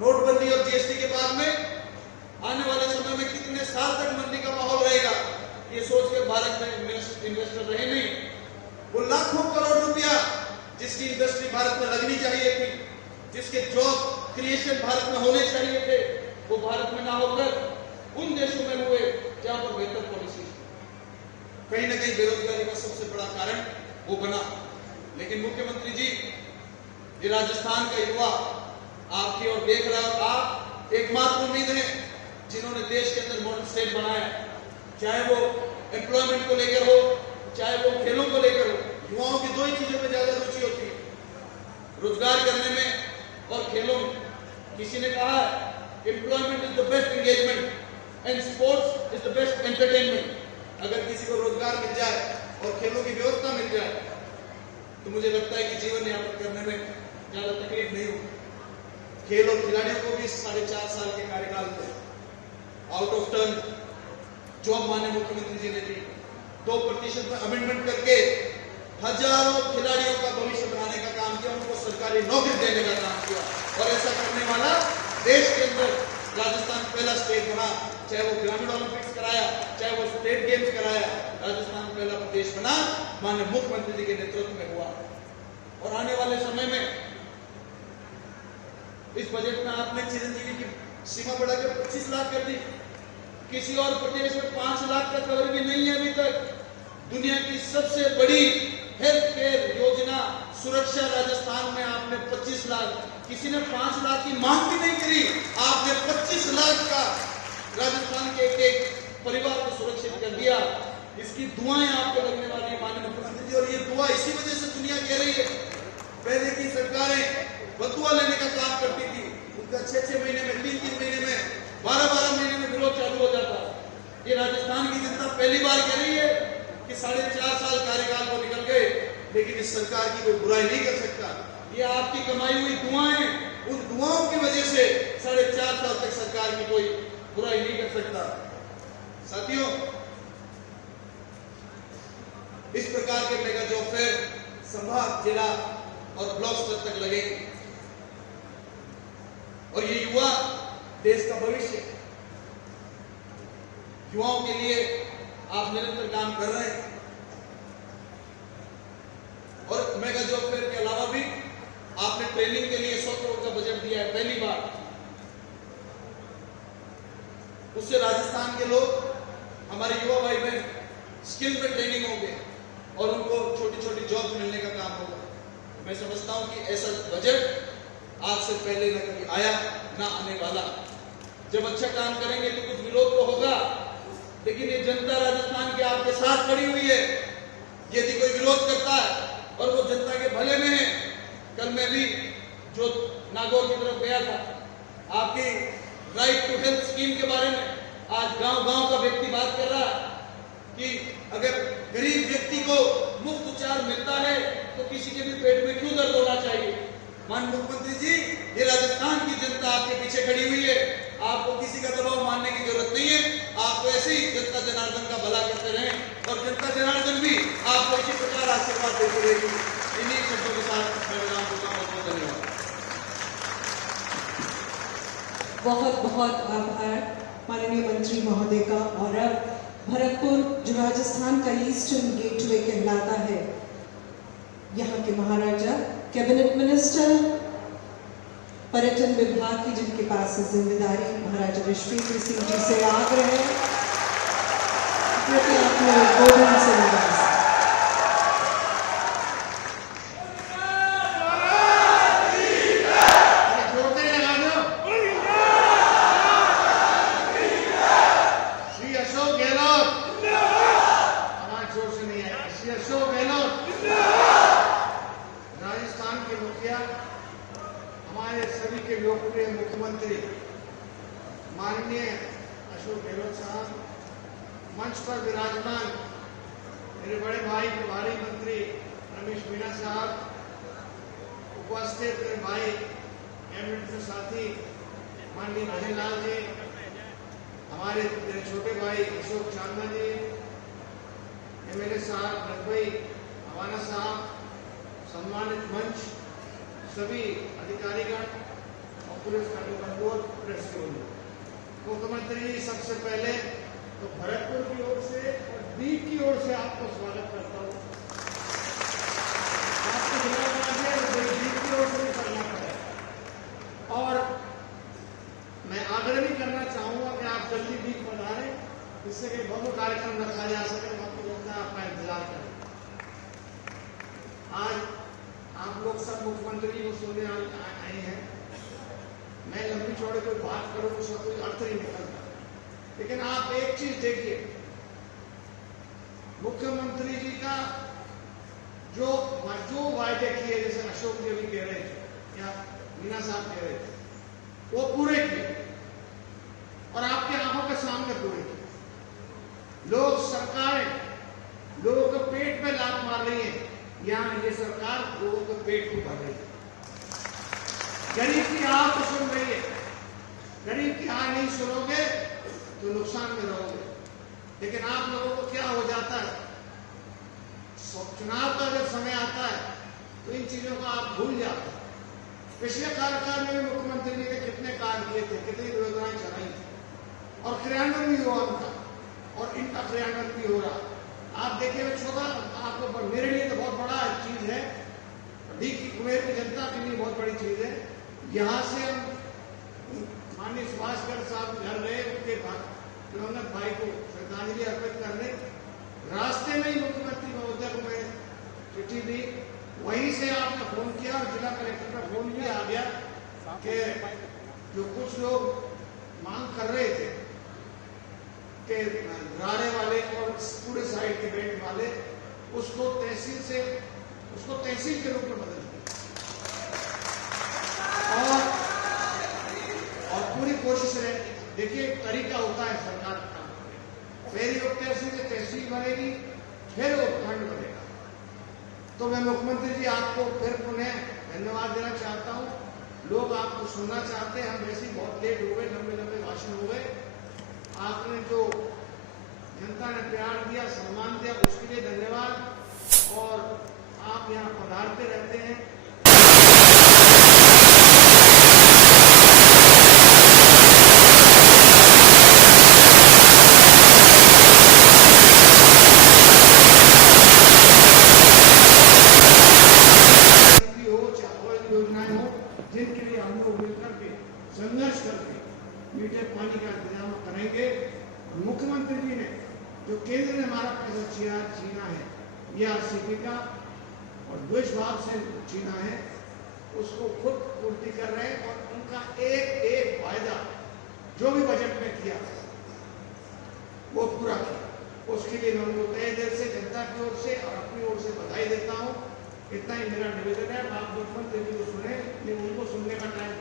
नोटबंदी और जीएसटी के बाद में आने वाले समय में कितने साल तक मंदी का माहौल रहेगा, ये सोचकर भारत में इन्वेस्टर रहे नहीं। वो लाखों करोड़ रुपया जिसकी इंडस्ट्री भारत में लगनी चाहिए थी, जिसके जॉब क्रिएशन भारत में होने चाहिए थे, वो भारत में ना होकर उन देशों में हुए जहां पर बेहतर पॉलिसी। कहीं ना कहीं बेरोजगारी का सबसे बड़ा कारण वो बना। लेकिन मुख्यमंत्री जी, ये राजस्थान का युवा आपकी ओर देख रहा है। आप एकमात्र उम्मीद है जिन्होंने देश के अंदर मॉडल स्टेट बनाया, चाहे वो एम्प्लॉयमेंट को लेकर हो, चाहे वो खेलों को लेकर हो। युवाओं की दो ही चीजों में ज्यादा रुचि होती है, रोजगार करने में और खेलों में। किसी ने कहा employment is the best engagement and sports is the best entertainment. अगर किसी को रोजगार मिल जाए और खेलों की व्यवस्था मिल जाए तो मुझे लगता है कि जीवन यापन करने में ज्यादा तकलीफ नहीं होगी। खेल और खिलाड़ियों को भी 4.5 साल के कार्यकाल में आउट ऑफ टर्न जॉब माने मुख्यमंत्री जी ने दी। 2% में अमेंडमेंट करके हजारों खिलाड़ियों का भविष्य बनाने का काम किया, उनको सरकारी नौकरी देने का काम किया। और ऐसा करने वाला देश के अंदर राजस्थान पहला स्टेट बना। चाहे वो ग्रामीण ओलंपिक्स कराया, चाहे वो स्टेट गेम्स कराया, राजस्थान पहला प्रदेश बना, माननीय मुख्यमंत्री जी के नेतृत्व में हुआ। और आने वाले समय में इस बजट में आपने चिरंजीवी की सीमा बढ़ाकर 25 लाख कर दी। किसी और प्रदेश में 5 लाख का कवर भी नहीं है अभी तक। दुनिया की सबसे बड़ी हेल्थ केयर योजना सुरक्षा राजस्थान में आपने 25 लाख, किसी ने 5 लाख की मांग भी नहीं करी, आपने 25 लाख का राजस्थान के एक परिवार को सुरक्षित कर दिया। इसकी दुआएं आपको लगने वाली है माननीय मुख्यमंत्री जी। और ये दुआ इसी वजह से दुनिया कह रही है। पहले की सरकारें बदुआ लेने का काम करती थी, उनका 6-6 महीने में, 3-3 महीने में, 12-12 महीने में विरोध चालू हो जाता। ये राजस्थान की जनता पहली बार कह रही है कि 4.5 साल कार्यकाल को निकल गए, लेकिन इस सरकार की कोई बुराई नहीं कर सकता। ये आपकी कमाई हुई दुआएं, उन दुआओं की वजह से 4.5 साल तक सरकार की कोई बुराई नहीं कर सकता। साथियों, इस प्रकार के मेगा जॉब फेयर संभाग, जिला और ब्लॉक स्तर तक लगेंगे। और ये युवा देश का भविष्य, युवाओं के लिए आप निरंतर काम कर रहे हैं। और मेगा जॉब फेयर के अलावा भी आपने ट्रेनिंग के लिए 100 करोड़ का बजट दिया है पहली बार। उससे राजस्थान के लोग, हमारे युवा भाई बहन स्किल पे ट्रेनिंग होंगे और उनको छोटी छोटी जॉब मिलने का काम होगा। मैं समझता हूं कि ऐसा बजट आज से पहले न कभी आया, ना आने वाला। जब अच्छा काम करेंगे तो कुछ विरोध तो होगा, लेकिन ये जनता राजस्थान के आपके साथ खड़ी हुई है। यदि कोई विरोध करता है और वो जनता के भले में है, कल मैं भी जो नागौर की तरफ गया था, आपकी राइट टू हेल्थ स्कीम के बारे में आज गांव-गांव का व्यक्ति बात कर रहा है कि अगर गरीब व्यक्ति को मुफ्त उपचार मिलता है तो किसी के भी पेट में क्यों दर्द होना चाहिए। माननीय मुख्यमंत्री जी, ये राजस्थान की जनता आपके पीछे खड़ी हुई है। आपको किसी का दबाव मानने की जरूरत नहीं है। आप ऐसे ही जनता जनार्दन का भला करते रहें और जनता जनार्दन भी आपको इसी प्रकार आशीर्वाद देती रहेगी। इन्हीं शब्दों के साथ मैं विराम देता हूं। बहुत धन्यवाद। बहुत बहुत आभार माननीय मंत्री महोदय का। और अब भरतपुर, जो राजस्थान का ईस्टर्न गेटवे कहलाता है, यहाँ के महाराजा, कैबिनेट मिनिस्टर, पर्यटन विभाग की जिनके पास जिम्मेदारी, महाराजा विश्वेंद्र सिंह जी से आग्रह है कृपया अपने उद्बोधन से निवास। माननीय अशोक गहलोत साहब, मंच पर विराजमान मेरे बड़े भाई प्रभारी मंत्री रमेश मीणा साहब, उपस्थित मेरे भाई कैबिनेट के साथी माननीय भजन लाल जी, हमारे मेरे छोटे भाई अशोक चांदना जी, एमएलए साहब रघुभाई हवाना साहब, सम्मानित मंच, सभी अधिकारीगण और पुलिस बंधु और प्रेस के बंधु। मुख्यमंत्री जी, सबसे पहले तो भरतपुर की ओर से और दीप की ओर से आपको स्वागत करता हूँ। आपको दीप की ओर से भी करना पड़ेगा और मैं आग्रह भी करना चाहूंगा कि आप जल्दी दीप पधारें, जिससे कि बहु कार्यक्रम रखा जा सके। आपको लगता है आपका इंतजार करें। आज आप लोग सब मुख्यमंत्री को सुनने आए हैं। मैं लंबी चौड़ी कोई बात करूं उसका कोई अर्थ नहीं निकलता, लेकिन आप एक चीज देखिए, मुख्यमंत्री जी का जो वायदे किए, जैसे अशोक जी भी कह रहे थे या मीना साहब कह रहे थे, वो पूरे किए और आपके आंखों के सामने पूरे किए। लोग सरकारें लोगों के पेट पे लात मार रही है, यहाँ ये सरकार लोगों के पेट को भर रही है। गरीब की आह तो सुन रही है, गरीब की आह नहीं सुनोगे तो नुकसान में रहोगे। लेकिन आप लोगों को क्या हो जाता है, चुनाव का जब समय आता है तो इन चीजों को आप भूल जाते हैं। पिछले कार्यकाल में भी मुख्यमंत्री जी ने कितने कार्य किए थे, कितनी योजनाएं चलाई थी और क्रियान्वयन भी हुआ उनका, और इनका क्रियान्वयन भी हो रहा। आप देखिए, छोटा आपको, मेरे लिए तो बहुत बड़ा चीज है, कुमेर की जनता के लिए बहुत बड़ी चीज है। यहाँ से हम माननीय सुभाषगढ़ साहब घर रहे, उनके दिवंगत भाई को श्रद्धांजलि अर्पित करने रास्ते में ही मुख्यमंत्री महोदय को मैं चिट्ठी दी, वहीं से आपने फोन किया और जिला कलेक्टर का फोन भी आ गया कि जो कुछ लोग मांग कर रहे थे कि राड़े वाले और पूरे साइड के बेल्ट वाले, उसको तहसील के रूप में बदल दिया और पूरी कोशिश रहे। देखिए, तरीका होता है सरकार का काम करने, पहली तहसील बनेगी, फिर उपखंड बनेगा। तो मैं मुख्यमंत्री जी आपको फिर पुनः धन्यवाद देना चाहता हूँ। लोग आपको सुनना चाहते हैं, हम वैसे ही बहुत लेट हो गए, लंबे लंबे भाषण हो गए। आपने जो जनता ने प्यार दिया, सम्मान दिया, उसके लिए धन्यवाद। और आप यहाँ पधारते रहते हैं। जिनके लिए हम लोग मिलकर के संघर्ष करके मीठे पानी का इंतजाम करेंगे। मुख्यमंत्री जी ने जो केंद्र ने हमारा पैसा छीना है, ERCP का और द्वेष भाव से छीना है, उसको खुद पूर्ति कर रहे हैं और उनका एक एक वायदा जो भी बजट में किया वो पूरा किया। उसके लिए मैं उनको तहे दिल से जनता की ओर से और अपनी ओर से बधाई देता हूँ। इतना ही मेरा निवेदन है। आप मुख्यमंत्री जी को सुने, लेकिन उनको सुनने का टाइम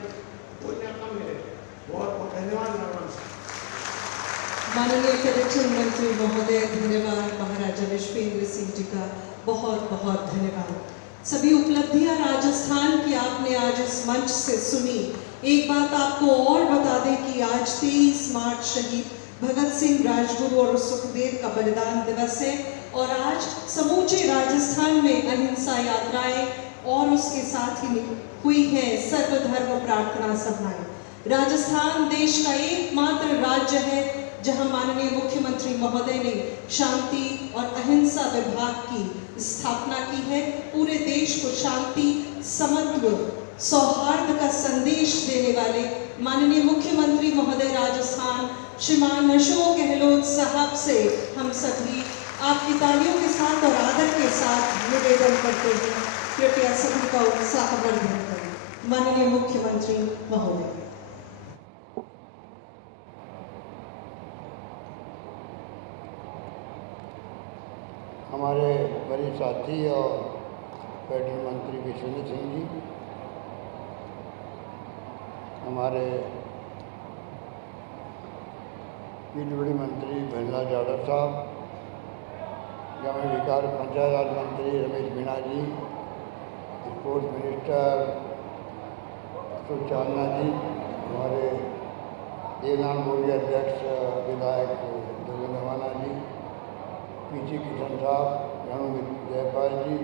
बोलने का कम मिले। बहुत बहुत धन्यवाद। माननीय पर्यटन मंत्री महोदय, धन्यवाद। महाराजा विश्वेंद्र सिंह जी का बहुत बहुत धन्यवाद। सभी उपलब्धियां राजस्थान की आपने आज इस मंच से सुनी। एक बात आपको और बता दें कि आज 23 मार्च शहीद भगत सिंह, राजगुरु और सुखदेव का बलिदान दिवस है और आज समूचे राजस्थान में अहिंसा यात्राएं और उसके साथ ही हुई है सर्वधर्म प्रार्थना सभाएं। राजस्थान देश का एकमात्र राज्य है जहां माननीय मुख्यमंत्री महोदय ने शांति और अहिंसा विभाग की स्थापना की है। पूरे देश को शांति, समत्व, सौहार्द का संदेश देने वाले माननीय मुख्यमंत्री महोदय राजस्थान श्रीमान अशोक गहलोत साहब से हम सभी आपकी तालियों के साथ और आदर के साथ निवेदन करते हैं, कृपया सभी का उत्साहवर्धन करें। माननीय मुख्यमंत्री महोदय। हमारे वरिष्ठ साथी और पर्यटन मंत्री विश्वेंद्र सिंह जी, हमारे पीडब्ल्यूडी मंत्री भजनलाल यादव साहब, ग्रामीण विकास पंचायत राज मंत्री रमेश मीणा जी, स्पोर्ट्स मिनिस्टर अशोक चांदना जी, हमारे एनान बोर्ड के अध्यक्ष विधायक देवेंद्र वाना जी, पीजी किशन साहब, रणु जयपाल जी,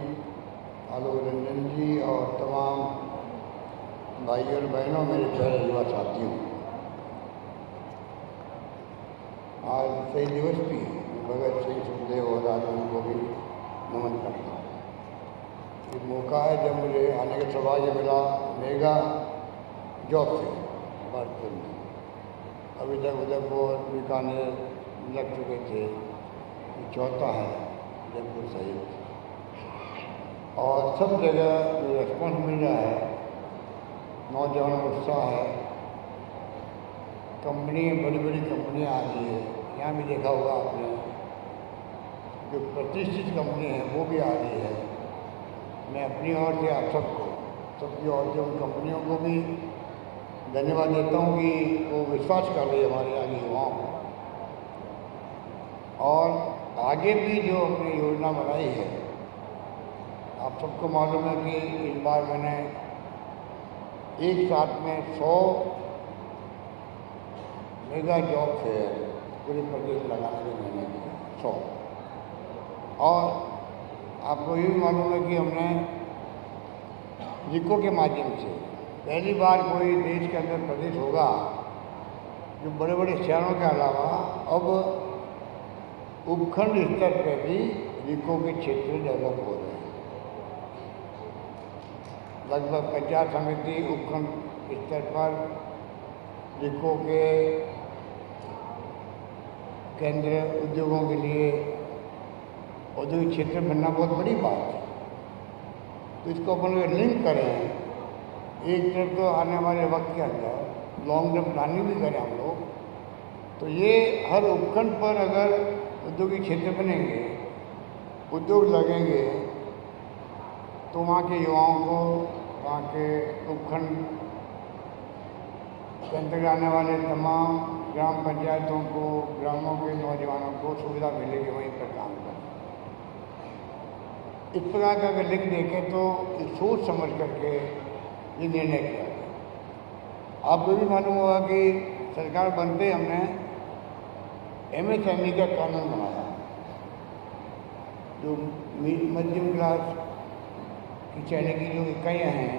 आलोक रंजन जी और तमाम भाई और बहनों, मेरे प्यारे युवा साथियों, आज शहीद दिवस भी है। भगत सिंह, सुखदेव और आदमी को भी नमन करता हूँ। ये मौका है जब मुझे आने का सौभाग्य मिला मेगा जॉब से भारतपुर में। अभी तक उदयपुर बीकानेर लग चुके थे, चौथा है जयपुर शहीद, और सब जगह जो रिस्पॉन्स मिल रहा है, नौजवानों का उत्साह है। कंपनी, बड़ी बड़ी कंपनियाँ आ रही है, यहाँ भी देखा होगा आपने, जो प्रतिष्ठित कंपनी है वो भी आ रही है। मैं अपनी ओर से आप सबको, सबकी ओर से उन कंपनियों को भी धन्यवाद देता हूँ कि वो विश्वास कर रही है हमारे आगे युवाओं को, और आगे भी जो अपनी योजना बनाई है। आप सबको मालूम है कि इस बार मैंने एक साथ में 100 मेगा जॉब फेयर पूरे प्रदेश लगाने के मैंने 100, और आपको ये भी मालूम है कि हमने जिको के माध्यम से पहली बार कोई देश के अंदर प्रदेश होगा जो बड़े बड़े शहरों के अलावा अब उपखंड स्तर पर भी जिको के क्षेत्र डेवलप हो रहे हैं। लगभग पंचायत समिति उपखंड स्तर पर जिको के केंद्र उद्योगों के लिए औद्योगिक क्षेत्र बनना बहुत बड़ी बात है। तो इसको अपन अगर लिंक करें, एक तरफ तो आने वाले वक्त के अंदर लॉन्ग टर्म प्लानिंग भी करें हम लोग, तो ये हर उपखंड पर अगर औद्योगिक क्षेत्र बनेंगे, उद्योग लगेंगे, तो वहाँ के युवाओं को, वहाँ के उपखंड के अंतर्गत आने वाले तमाम ग्राम पंचायतों को, ग्रामों के नौजवानों को सुविधा मिलेगी वहीं पर काम करने। इस प्रकार का अगर लिख देखें तो सोच समझ करके ये निर्णय किया गया। आपको भी मालूम होगा कि सरकार बनते हमने MSME का कानून बनाया, जो मध्यम क्लास की श्रेणी की जो इकाइयाँ हैं,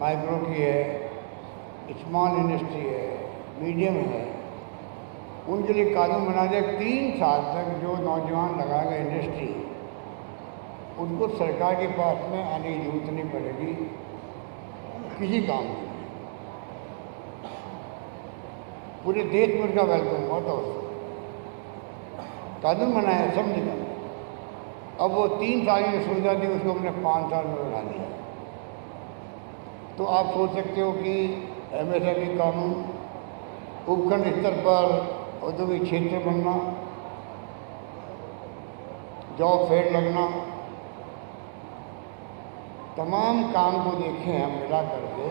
माइक्रो की है, स्मॉल इंडस्ट्री है, मीडियम है, उनके लिए कानून बना दिया। 3 साल तक जो नौजवान लगाएगा इंडस्ट्री, उनको सरकार के पास में आने की जरूरत नहीं पड़ेगी किसी काम के लिए। पूरे देश में उनका वेलकम हुआ था। उसको कानून बनाया, सब निकल। अब वो 3 साल की सुविधा थी, उसको हमने 5 साल में बना दिया। तो आप सोच सकते हो कि MSME कानून, उपखंड स्तर पर औद्योगिक क्षेत्र बनना, जॉब फेयर लगना, तमाम काम को देखें हम मिला करके,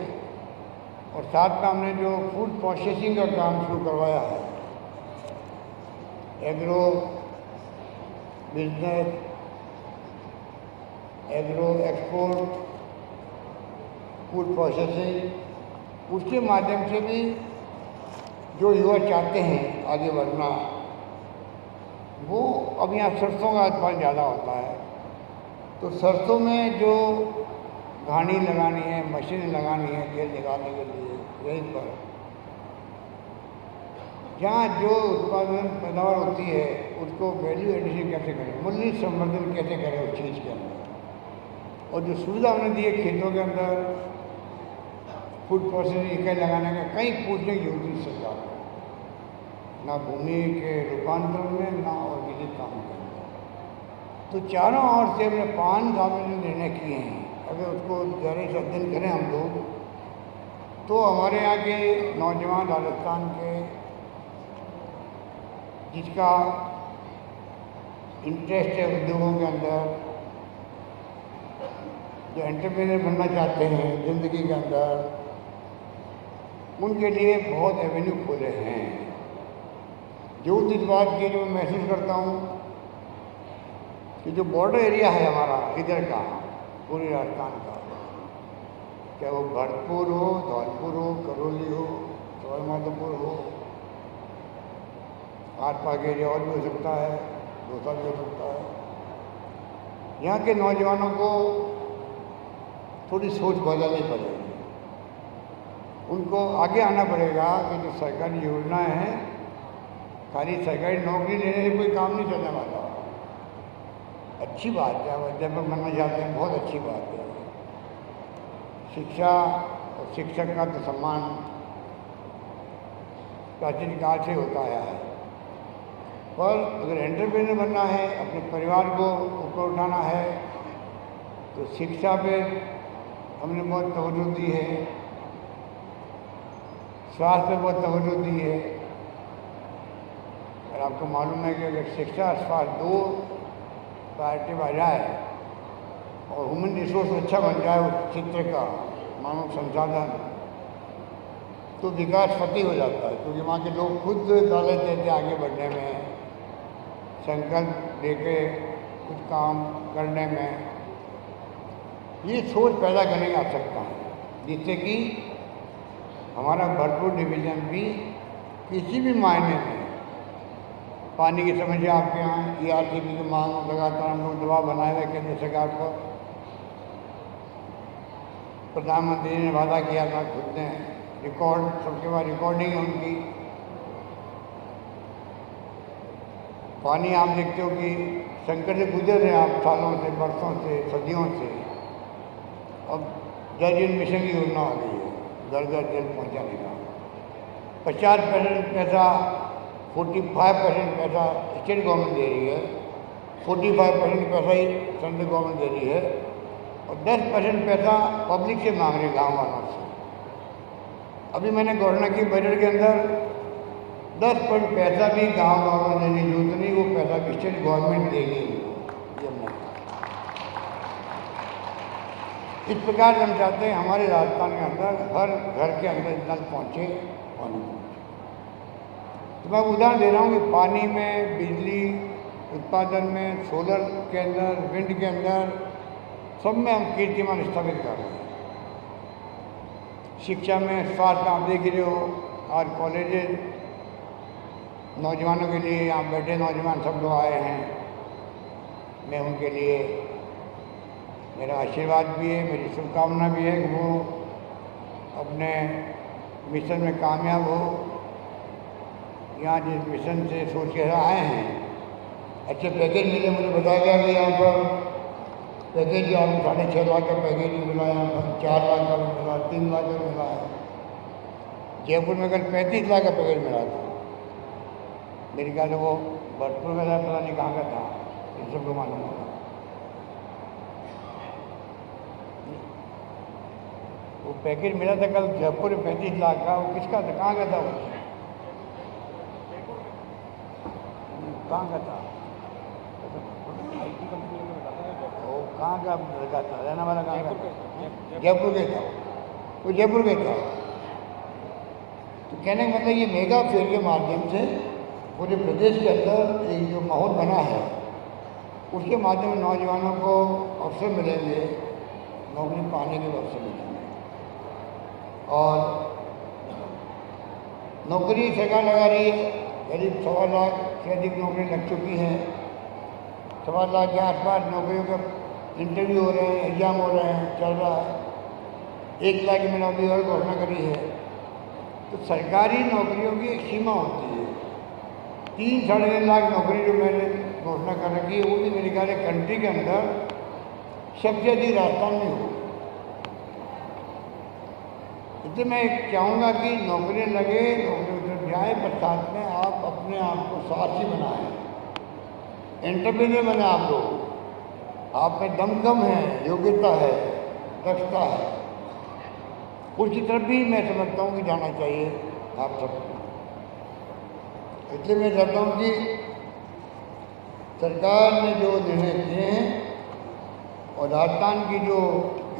और साथ में हमने जो फूड प्रोसेसिंग का काम शुरू करवाया है, agro business, agro export, food processing, उसके माध्यम से भी जो युवा चाहते हैं आगे बढ़ना, वो अब यहाँ सरसों का उत्पादन ज़्यादा होता है, तो सरसों में जो घानी लगानी है, मशीन लगानी है तेल निकालने के लिए, यहीं पर जहाँ जो उत्पादन पैदावार होती है उसको वैल्यू एडिशन कैसे करें, मूल्य संवर्धन कैसे करें उस चीज़ के अंदर, और जो सुविधा हमने दी है खेतों के अंदर फूड प्रोसेसिंग इकाई लगाने का, कहीं पूछने की जरूरत नहीं सरकार को, ना भूमि के रूपांतरण में, ना और किसी काम के अंदर। तो चारों ओर से हमने 5 साल में जो निर्णय किए हैं, अगर उसको गहरे से अध्ययन करें हम लोग, तो हमारे यहाँ के नौजवान राजस्थान के जिसका इंटरेस्ट है उद्योगों के अंदर, जो एंटरप्रेन्योर बनना चाहते हैं ज़िंदगी के अंदर, उनके लिए बहुत एवेन्यू खोले हैं। जो इस बात की जो मैं महसूस करता हूँ कि जो बॉर्डर एरिया है हमारा इधर का, पूरे राजस्थान का, चाहे वो भरतपुर हो, धौलपुर हो, करौली हो, सवाईमाधोपुर हो, आठ पास एरिया और भी हो सकता है, दूसरा भी हो सकता है। यहाँ के नौजवानों को थोड़ी सोच बदलनी पड़ेगी। उनको आगे आना पड़ेगा कि जो सरकारी योजनाएं हैं, खाली सरकारी नौकरी लेने से कोई काम नहीं चलने वाला। अच्छी बात है, अब अध्यापक बनना चाहते हैं, बहुत अच्छी बात है। शिक्षा और शिक्षक का तो सम्मान प्राचीन काल से होता आया है, पर अगर एंटरप्रेन्योर बनना है, अपने परिवार को ऊपर उठाना है, तो शिक्षा पे हमने बहुत तवज्जो दी है, स्वास्थ्य पे बहुत तवज्जो दी है। और आपको मालूम है कि अगर शिक्षा और स्वास्थ्य दो प्रायोरिटी में आ जाए और ह्यूमन रिसोर्स अच्छा बन जाए उस क्षेत्र का मानव संसाधन, तो विकास फतेह हो जाता है। क्योंकि वहाँ के लोग खुद दौलत देते आगे बढ़ने में, संकल्प लेके कुछ काम करने में। ये सोच पैदा करने की आवश्यकता है, जिससे कि हमारा भरपूर डिवीजन भी किसी भी मायने में, पानी की समस्या आपके यहाँ, ERCP की मांग लगातार हम लोग दबाव बनाए हुए केंद्र सरकार पर। प्रधानमंत्री ने वादा किया था, खुद ने रिकॉर्ड, सबके बाद रिकॉर्डिंग है उनकी। पानी आप देखते हो कि संकट से गुजर रहे हैं आप सालों से, बरसों से, सदियों से। अब जल जीवन मिशन की योजना आ गई है, घर घर जल पहुँचाने का। 50% पैसा, 45% पैसा स्टेट गवर्नमेंट दे रही है, 45% पैसा ही सेंट्रल गवर्नमेंट दे रही है, और 10% पैसा पब्लिक से मांग रहे गाँव वालों से। अभी मैंने गणना की बजट के अंदर 10% पैसा भी गाँव वालों ने नहीं, जरूरत नहीं, वो पैसा भी स्टेट गवर्नमेंट देगी। इस प्रकार हम चाहते हैं हमारे राजस्थान के अंदर हर घर के अंदर नल पहुँचे, पानी पहुँचे। तो मैं उदाहरण दे रहा हूँ कि पानी में, बिजली उत्पादन में, सोलर के अंदर, विंड के अंदर, सब में हम कीर्तिमान स्थापित कर रहे हैं। शिक्षा में, स्वास्थ्य आप देख रहे हो, आज कॉलेजेस नौजवानों के लिए, यहाँ बैठे नौजवान सब लोग आए हैं। मैं उनके लिए, मेरा आशीर्वाद भी है, मेरी शुभकामना भी है कि वो अपने मिशन में कामयाब हो। यहाँ जिस मिशन से सोच के आए हैं, अच्छे पैकेज मिले। मुझे बताया गया कि यहाँ पर पैकेज आपको 6.5 लाख का पैकेज भी मिला, यहाँ पर 4 लाख का भी मिला, 3 लाख का भी मिला है। जयपुर में कल 35 लाख का पैकेज मिला था। मेरे ख्याल से वो भरतपुर में पता नहीं कहाँ का था, इन सबको मालूम होगा। वो पैकेज मिला था कल जयपुर में 35 लाख का। वो किसका था, कहाँ का था वो, कहाँ का था, वो कहाँ का लगा था, रहने वाला कहाँ का था, जयपुर के था वो, जयपुर के था। तो कहने का मतलब ये मेगा फेयर के माध्यम से पूरे प्रदेश के अंदर एक जो माहौल बना है, उसके माध्यम से नौजवानों को अवसर मिलेंगे, नौकरी पाने के अवसर मिलेंगे। और नौकरी सरकार लगा रही है, करीब 1.25 लाख से अधिक नौकरी लग चुकी हैं। 1.25 लाख के आसपास नौकरियों का इंटरव्यू हो रहे हैं, एग्जाम हो रहे हैं, चल रहा है। 1 लाख की मैंने अभी और घोषणा करी है। तो सरकारी नौकरियों की एक सीमा होती है। 3-3.5 लाख नौकरी जो मैंने घोषणा कर रखी है, वो भी मेरे ख्याल कंट्री के अंदर सबसे अधिक राजस्थान में हो। इसलिए मैं चाहूँगा कि नौकरी लगे, नौकरी उतर जाए, पर साथ में आप अपने आप को साहसी बनाएं, एंटरप्रेन्योर बने आप लोग। आप में दमखम है, योग्यता है, दक्षता है, उसकी तरफ भी मैं समझता हूँ कि जाना चाहिए आप सबको। इसलिए मैं चाहता हूँ कि सरकार ने जो निर्णय किए हैं और राजस्थान की जो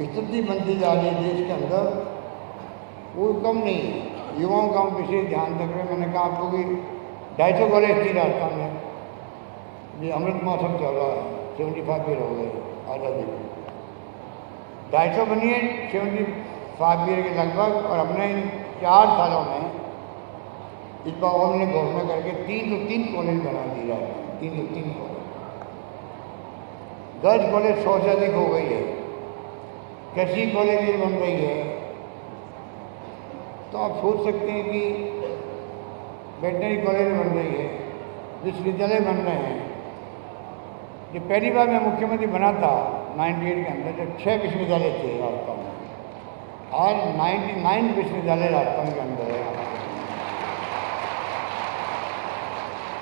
स्थिति बनती जा रही है देश के अंदर, वो कम नहीं है। युवाओं का हम विशेष ध्यान रख रहे हैं। मैंने कहा आपको कि 250 कॉलेज थी राजस्थान में, ये अमृत महोत्सव चल रहा है, 75 ईयर हो गए आज़ादी को। 250 बनिए 75 ईयर के लगभग, और हमने इन 4 सालों में इस बार हमने घोषणा करके 303 कॉलेज बना दिया है। 303 कॉलेज, गर्ल्स कॉलेज 100 से अधिक हो गई है, कृषि कॉलेज बन रही है। तो आप सोच सकते हैं कि वेटनरी कॉलेज बन रही है, विश्वविद्यालय बन रहे हैं। जो पहली बार मैं मुख्यमंत्री बना था 98 के अंदर, जब 6 विश्वविद्यालय थे राजस्थान में, आज 99 विश्वविद्यालय राजस्थान के अंदर है।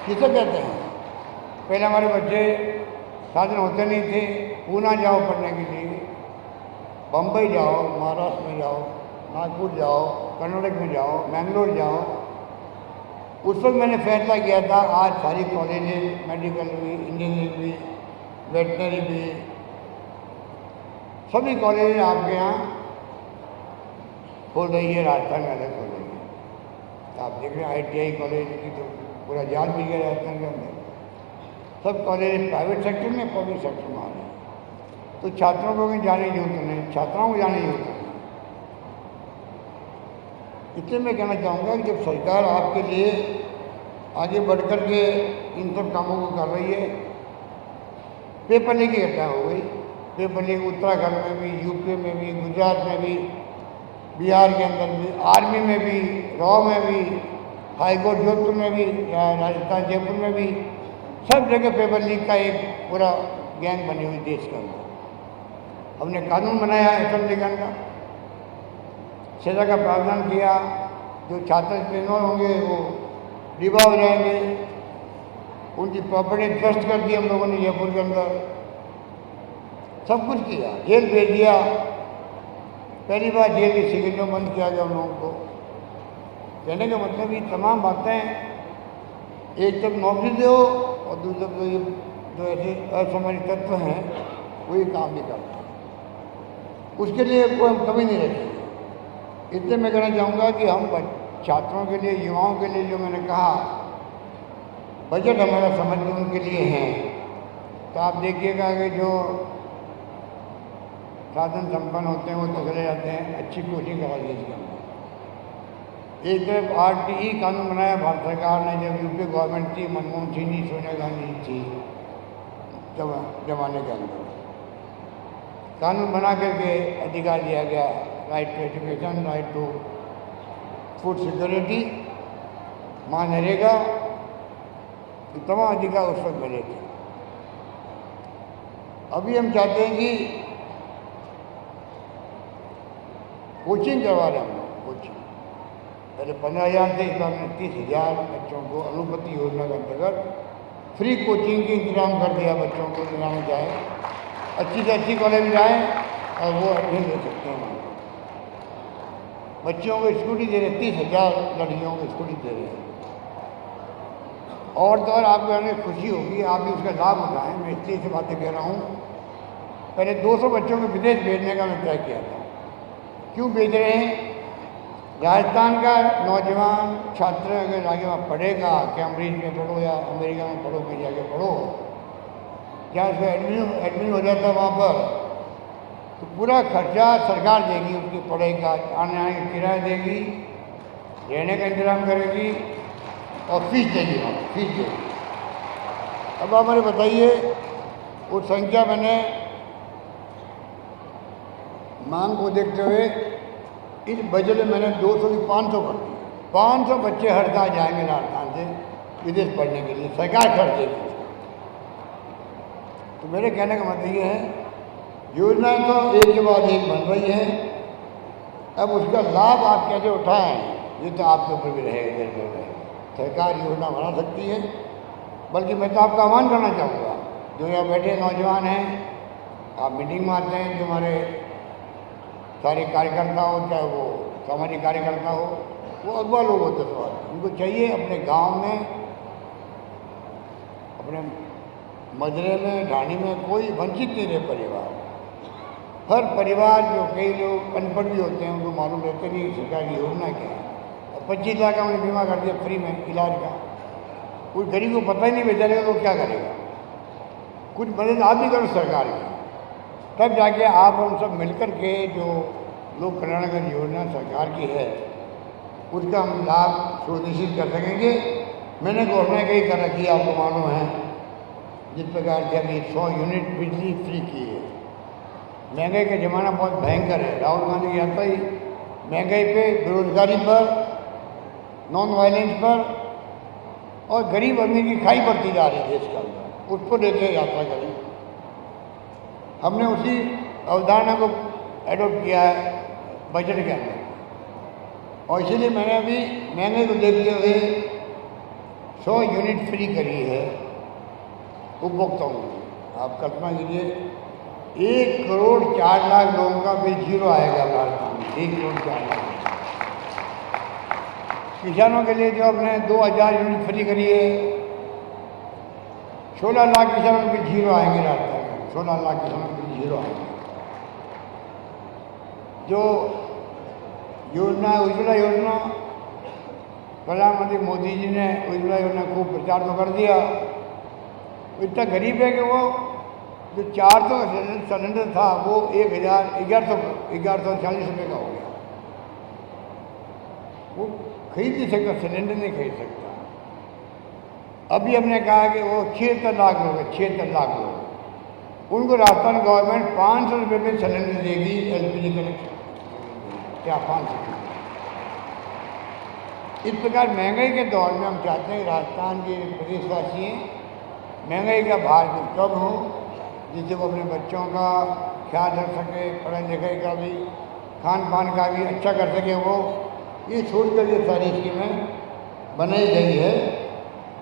किसे कहते हैं? पहले हमारे बच्चे साधन होते नहीं थे, पूना जाओ पढ़ने के लिए, बम्बई जाओ, महाराष्ट्र में जाओ, नागपुर जाओ, कर्नाटक में जाओ, मैंगलोर जाओ। उस वक्त मैंने फैसला किया था आज सारी कॉलेजेस, मेडिकल भी, इंजीनियरिंग भी, वेटनरी भी, सभी कॉलेज आपके यहाँ खोल रही है, राजस्थान में अलग खोल रही है। तो आप देख रहे हैं ITI कॉलेज की तो पूरा जाल मिल गया राजस्थान के अंदर। सब कॉलेज प्राइवेट सेक्टर में, पब्लिक सेक्टर में आ रहे हैं। तो छात्रों को भी जाने की जरूरत नहीं, छात्राओं को जाने की जरूरत नहीं। इसलिए मैं कहना चाहूँगा कि जब सरकार आपके लिए आगे बढ़ कर के इन सब कामों को कर रही है, पेपर लीक की घटना हो गई, पेपर लीक उत्तराखंड में भी, यूपी में भी, गुजरात में भी, बिहार के अंदर भी, आर्मी में भी, रॉ में भी, हाईकोर्ट जोधपुर में भी, राजस्थान जयपुर में भी, सब जगह पेपर लीक का एक पूरा गैंग बनी हुई देश के अंदर। हमने कानून बनाया असेंबली के अंदर, सजा का प्रावधान किया, जो छात्र इन्वॉल्व होंगे वो डिबा हो जाएंगे, उनकी प्रॉपर्टी ध्वस्त कर दी हम लोगों ने जयपुर के अंदर, सब कुछ किया, जेल भेज दिया। पहली बार जेल की सिगरेटों बंद किया गया उन लोगों को। कहने का मतलब ये तमाम बातें, एक तरफ नौकरी दो और दूसरी तरफ ये जो ऐसे असामाजिक तत्व हैं वो ये काम भी करते हैं, उसके लिए कोई हम कमी नहीं रखेंगे। इसलिए मैं कहना चाहूँगा कि हम छात्रों के लिए, युवाओं के लिए, जो मैंने कहा बजट हमारा समझ में उनके लिए है। तो आप देखिएगा कि जो साधन संपन्न होते हैं वो तो चले जाते हैं, अच्छी कोचिंग करवा दी इसके अंदर। एक तरफ RTE कानून बनाया भारत सरकार ने, जब यूपी गवर्नमेंट थी, मनमोहन सिंह जी, सोनिया गांधी जी थी जमाने के अंदर, कानून बना करके अधिकार दिया गया, right to education, right to food security, MNREGA, तमाम अधिकार उस वक्त मिले थे। अभी हम चाहते हैं कि कोचिंग करवा रहे हैं हम लोग, कोचिंग पहले 15,000 थे, इस बार हमने 30,000 बच्चों को अनुपति योजना के अंतर्गत फ्री कोचिंग के इंतजाम कर दिया। बच्चों को जाना चाहे अच्छी से अच्छी कॉलेज में जाएँ और वो एडमिशन ले सकते हैं। बच्चों को स्कूटी दे रहे, 30,000 लड़कियों को स्कूटी दे रहे हैं। और तो और आपको हमें खुशी होगी, आप भी उसका लाभ उठाएँ। मैं इसलिए से बातें कह रहा हूँ। पहले 200 बच्चों को विदेश भेजने का मैं तय किया था। क्यों भेज रहे हैं? राजस्थान का नौजवान छात्र अगर आगे वहाँ पढ़ेगा, कैम्ब्रिज में पढ़ो या अमेरिका में पढ़ो, कहीं जाके पढ़ो, क्या उसका एडमिशन हो जाता है वहाँ पर, तो पूरा खर्चा सरकार देगी उसकी पढ़ाई का, आने का किराया देगी, रहने का इंतजाम करेगी और फीस देगी, वहाँ फीस देगी। अब आप हमें बताइए, उस संख्या मैंने मांग को देखते हुए इस बजट में मैंने 200 की 500 कर दी। 500 बच्चे हर साल जाएंगे राजस्थान से विदेश पढ़ने के लिए, सरकार खर्च देगी। तो मेरे कहने का मतलब ये है, योजनाएं तो एक के बाद एक बन रही है, अब उसका लाभ आप कैसे उठाएं ये तो आपके ऊपर भी रहेगा। सरकार योजना बना सकती है, बल्कि मैं तो आपका आह्वान करना चाहूँगा, जो यहाँ बैठे नौजवान हैं, आप मीटिंग में आते हैं, जो हमारे सारे कार्यकर्ता हो, चाहे वो सामाजिक कार्यकर्ता हो, वो अगवा लोग होते हैं, उनको चाहिए अपने गांव में, अपने मजरे में, ढाणी में कोई वंचित नहीं रहे परिवार। हर परिवार, जो कई लोग अनपढ़ भी होते हैं, उनको मालूम रहते नहीं सरकार की योजना क्या है। और 25 लाख का हमने बीमा कर दिया फ्री में इलाज का, कोई गरीब को पता ही नहीं बेचारे को क्या करेगा। कुछ मदद आप भी करो सरकार की, तब जाके आप हम सब मिलकर के जो लोक कल्याणकारी योजना सरकार की है उसका हम लाभ सुनिश्चित कर सकेंगे। मैंने घोषणा कई कर रखी है, आपको मालूम है, जिस प्रकार से अभी 100 यूनिट बिजली फ्री की है। महंगाई का ज़माना बहुत भयंकर है। राहुल गांधी की यात्रा ही महंगाई पे, बेरोजगारी पर, नॉन वायलेंस पर और गरीब अमीर की खाई बढ़ती जा रही है देश के अंदर, उसको लेकर यात्रा करें। हमने उसी अवधारणा को एडॉप्ट किया है बजट के अंदर, और इसीलिए मैंने अभी महंगाई को देखते हुए 100 यूनिट फ्री करी है उपभोक्ताओं को। आप कल्पना कीजिए 1 करोड़ 4 लाख लोगों का बिल जीरो आएगा राजस्थान में, 1 करोड़ 4 लाख। किसानों के लिए जो अपने 2000 यूनिट फ्री करी है, 16 लाख किसानों के बिल जीरो आएंगे राजस्थान में, 16 लाख किसानों के बिल जीरो आएंगे। जो योजना उज्ज्वला योजना, प्रधानमंत्री मोदी जी ने उज्ज्वला योजना खूब प्रचार तो कर दिया। इतना गरीब है कि वो जो 400 सिलेंडर था वो 1140 रुपये का हो गया। वो खरीद नहीं सकता, सिलेंडर नहीं खरीद सकता। अभी हमने कहा कि वो 76 लाख लोग हैं, 76 लाख लोग, उनको राजस्थान गवर्नमेंट 500 रुपये में सिलेंडर देगी LPG कनेक्शन। क्या 500? इस प्रकार महंगाई के दौर में हम चाहते हैं राजस्थान के प्रदेशवासी महंगाई का भार जो कम हो, जिससे वो अपने बच्चों का ख्याल रख सके, पढ़ाई लिखाई का भी, खान पान का भी अच्छा कर सके। वो ये छोड़कर ये सारी स्कीमें बनाई गई है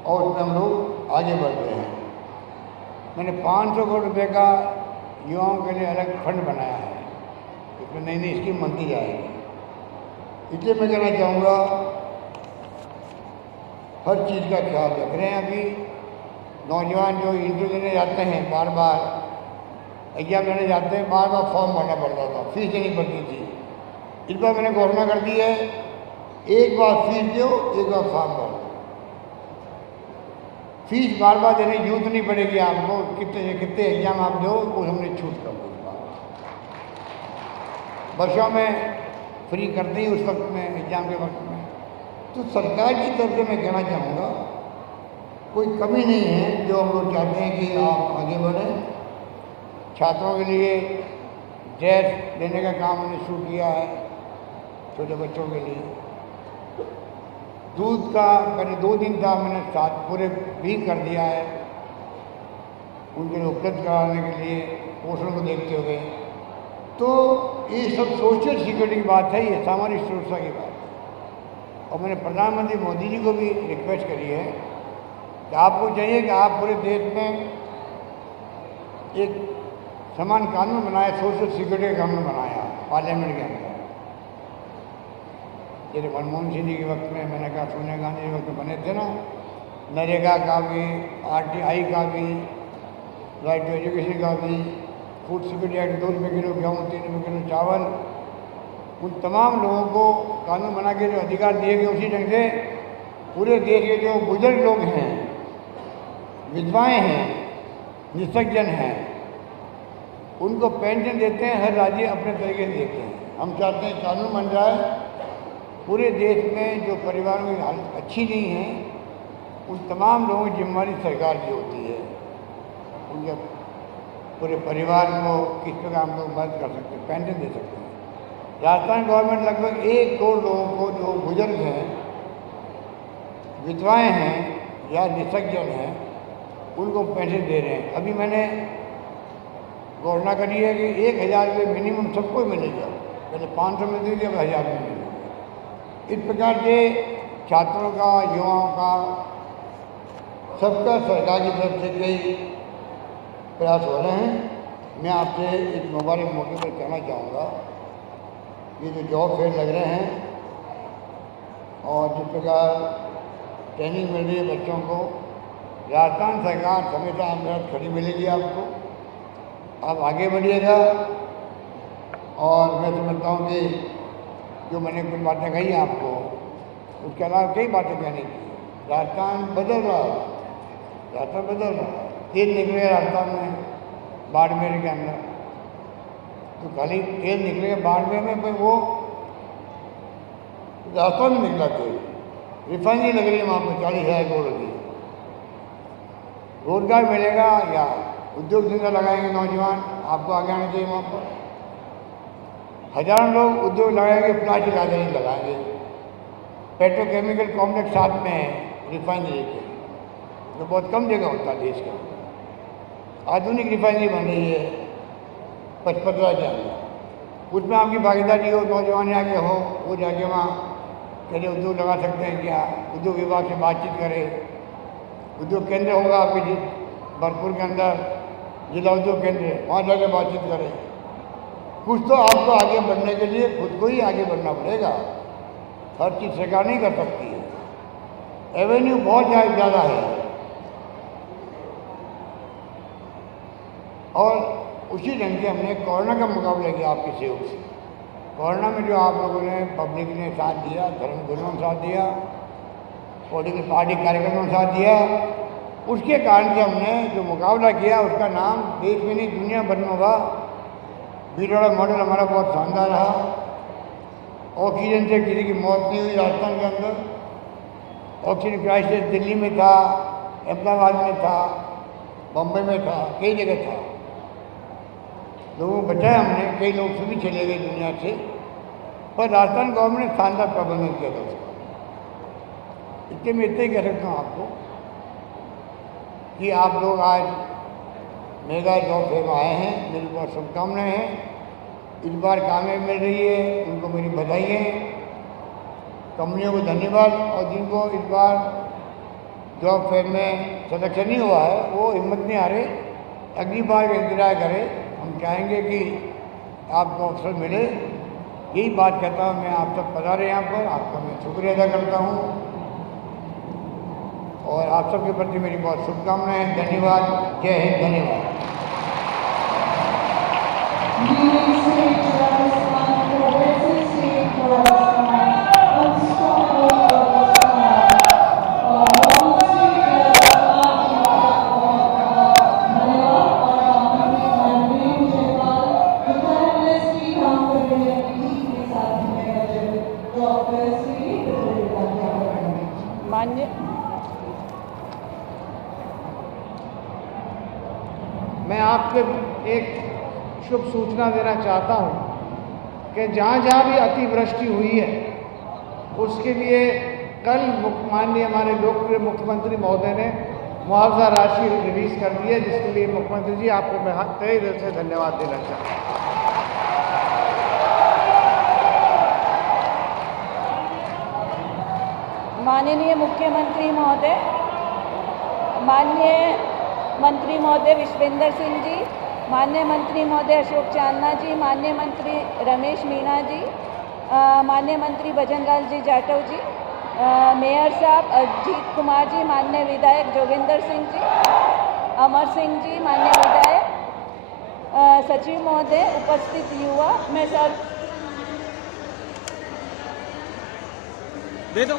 और उसमें हम लोग आगे बढ़ रहे हैं। मैंने 500 करोड़ रुपये का युवाओं के लिए अलग फंड बनाया है, इसमें नई नई स्कीम बनती जाएगी। इसलिए मैं कहना चाहूँगा हर चीज़ का ख्याल रख रहे हैं। अभी नौजवान जो इंटरव्यू देने जाते हैं, बार बार एग्जाम देने जाते हैं, बार बार फॉर्म भरना पड़ता था, फीस देनी पड़ती थी। इस बार मैंने घोषणा कर दी है, एक बार फीस दो, एक बार फॉर्म भरो। फीस बार बार देने की जरूरत नहीं पड़ेगी आपको, कितने एग्जाम आप दो वो हमने छूट कर दो। बसों में फ्री कर दी उस वक्त में, एग्जाम के वक्त में। तो सरकार की तरफ से मैं कहना चाहूँगा कोई कमी नहीं है। जो हम लोग चाहते हैं कि आप आगे बढ़ें। छात्रों के लिए ड्रेस देने का काम हमने शुरू किया है, छोटे बच्चों के लिए। दूध का पहले 2 दिन था, मैंने 7 पूरे भी कर दिया है उनके लिए उपलब्ध कराने के लिए, पोषण को देखते हुए। तो ये सब सोशल सिक्योरिटी की बात है, ये सामाजिक सुरक्षा की बात है। और मैंने प्रधानमंत्री मोदी जी को भी रिक्वेस्ट करी है कि आपको चाहिए कि आप पूरे देश में एक समान कानून बनाए, सोशल सिक्योरिटी का कानून बनाया पार्लियामेंट के अंदर। जैसे मनमोहन सिंह जी के वक्त में, मैंने कहा सोनिया गांधी के वक्त में बने थे ना, नरेगा का भी, RTI का भी, राइट टू एजुकेशन का भी, फूड सिक्योरिटी एक्ट 2 रुपये किलो गेहूँ, 3 रुपये किलो चावल, उन तमाम लोगों को कानून बना के जो अधिकार दिए गए, उसी ढंग से पूरे देश के जो बुजुर्ग लोग हैं, विधवाएं हैं, निःसज्जन हैं, उनको पेंशन देते हैं। हर राज्य अपने तरीके से देते हैं। हम चाहते हैं कानून बन जाए पूरे देश में। जो परिवारों की हालत अच्छी नहीं है, उन तमाम लोगों की जिम्मेदारी सरकार की होती है। उनके पूरे परिवार को किस प्रकार हम लोग मदद कर सकते हैं, पेंशन दे सकते हैं। राजस्थान गवर्नमेंट लगभग 1 करोड़ लोगों को, जो बुजुर्ग हैं, विधवाएं हैं या निःसज्जन हैं, उनको पैसे दे रहे हैं। अभी मैंने घोषणा करी है कि 1000 रुपये मिनिमम सबको मिलेगा। पहले 500 मिलती थी, अब 1000 में मिलेगा। इस प्रकार से छात्रों का, युवाओं का, सबका सरकार की तरफ से कई प्रयास हो रहे हैं। मैं आपसे इस मुबारक मौके पर कहना चाहूँगा, ये जो जॉब फेयर लग रहे हैं और जिस प्रकार ट्रेनिंग मिल रही है बच्चों को, राजस्थान सरकार हमेशा मदद खड़ी मिलेगी आपको। आप आगे बढ़िएगा। और मैं समझता हूँ कि जो मैंने कुछ बातें कही आपको, उसके अलावा कई बातें कहने की। राजस्थान बदल रहा है, राजस्थान बदल रहा है। तेल निकलेगा राजस्थान में, बाड़मेर के अंदर, तो खाली तेल निकलेगा बाड़मेर में, पर वो रास्ता में निकला थे। रिफाइनरी लग रही है वहाँ पर 40,000 करोड़ की। रोजगार मिलेगा या उद्योग धंधा लगाएंगे नौजवान, आपको आगे आना चाहिए वहाँ पर। हजारों लोग उद्योग लगाएंगे, प्लास्टिक आधारित लगाएंगे। पेट्रोकेमिकल कॉम्प्लेक्स साथ में है रिफाइनरी के, तो बहुत कम जगह होता है देश का। आधुनिक रिफाइनरी बन रही है पचपदरा के अंदर, उसमें आपकी भागीदारी हो, नौजवान आगे हो, वो जाके वहाँ पहले उद्योग लगा सकते हैं क्या, उद्योग विभाग से बातचीत करें। उद्योग केंद्र होगा आपके भरतपुर के अंदर, जिला उद्योग केंद्र, वहाँ जाके बातचीत करें। कुछ तो आपको आगे बढ़ने के लिए खुद को ही आगे बढ़ना पड़ेगा, हर चीज़ सरकार नहीं कर सकती है। एवेन्यू बहुत ज़्यादा है और उसी ढंग से हमने कोरोना का मुकाबला किया आपके सहयोग से। कोरोना में जो आप लोगों ने, पब्लिक ने साथ दिया, धर्मगुरुओं ने साथ दिया, पॉलिटिकल पार्टी कार्यकर्ताओं ने साथ दिया, उसके कारण से हमने जो मुकाबला किया उसका नाम देश में नहीं दुनिया भर में होगा। भीलवाड़ा मॉडल हमारा बहुत शानदार रहा। ऑक्सीजन से किसी की मौत नहीं हुई राजस्थान के अंदर। ऑक्सीजन क्राइसिस दिल्ली में था, अहमदाबाद में था, बम्बई में था, कई जगह था। लोगों को बचाया हमने, कई लोग सभी चले गए दुनिया से, पर राजस्थान गवर्नमेंट ने शानदार प्रबंधन किया था उसका। इतने में इतना ही कह सकता हूँ आपको कि आप लोग आज मेगा जॉब फेयर में आए हैं, मेरी बहुत शुभकामनाएं हैं। इस बार कामयाबी मिल रही है, उनको मेरी बधाई है, कंपनियों को धन्यवाद। और जिनको इस बार जॉब फेयर में सिलेक्शन नहीं हुआ है वो हिम्मत नहीं आ रहे, अगली बार का इंतजार करें। हम चाहेंगे कि आपको अवसर मिले। यही बात कहता हूँ मैं, आप सब पधारे यहाँ पर, आपका मैं शुक्रिया अदा करता हूँ और आप सबके प्रति मेरी बहुत शुभकामनाएं हैं। धन्यवाद। जय हिंद। धन्यवाद। मैं आपके एक शुभ सूचना देना चाहता हूं कि जहाँ जहाँ भी अतिवृष्टि हुई है उसके लिए कल माननीय हमारे लोकप्रिय मुख्यमंत्री महोदय ने मुआवजा राशि रिलीज कर दी है, जिसके लिए मुख्यमंत्री जी आपको मैं तहे दिल से धन्यवाद देना चाहता हूँ। माननीय मुख्यमंत्री महोदय, माननीय मंत्री महोदय विश्वेंद्र सिंह जी, माननीय मंत्री महोदय अशोक चांदना जी, माननीय मंत्री रमेश मीणा जी, माननीय मंत्री भजनलाल जी जाटव जी, मेयर साहब अजीत कुमार जी, माननीय विधायक जोगिंदर सिंह जी, अमर सिंह जी, माननीय विधायक, सचिव महोदय, उपस्थित युवा, मैं सब दे दो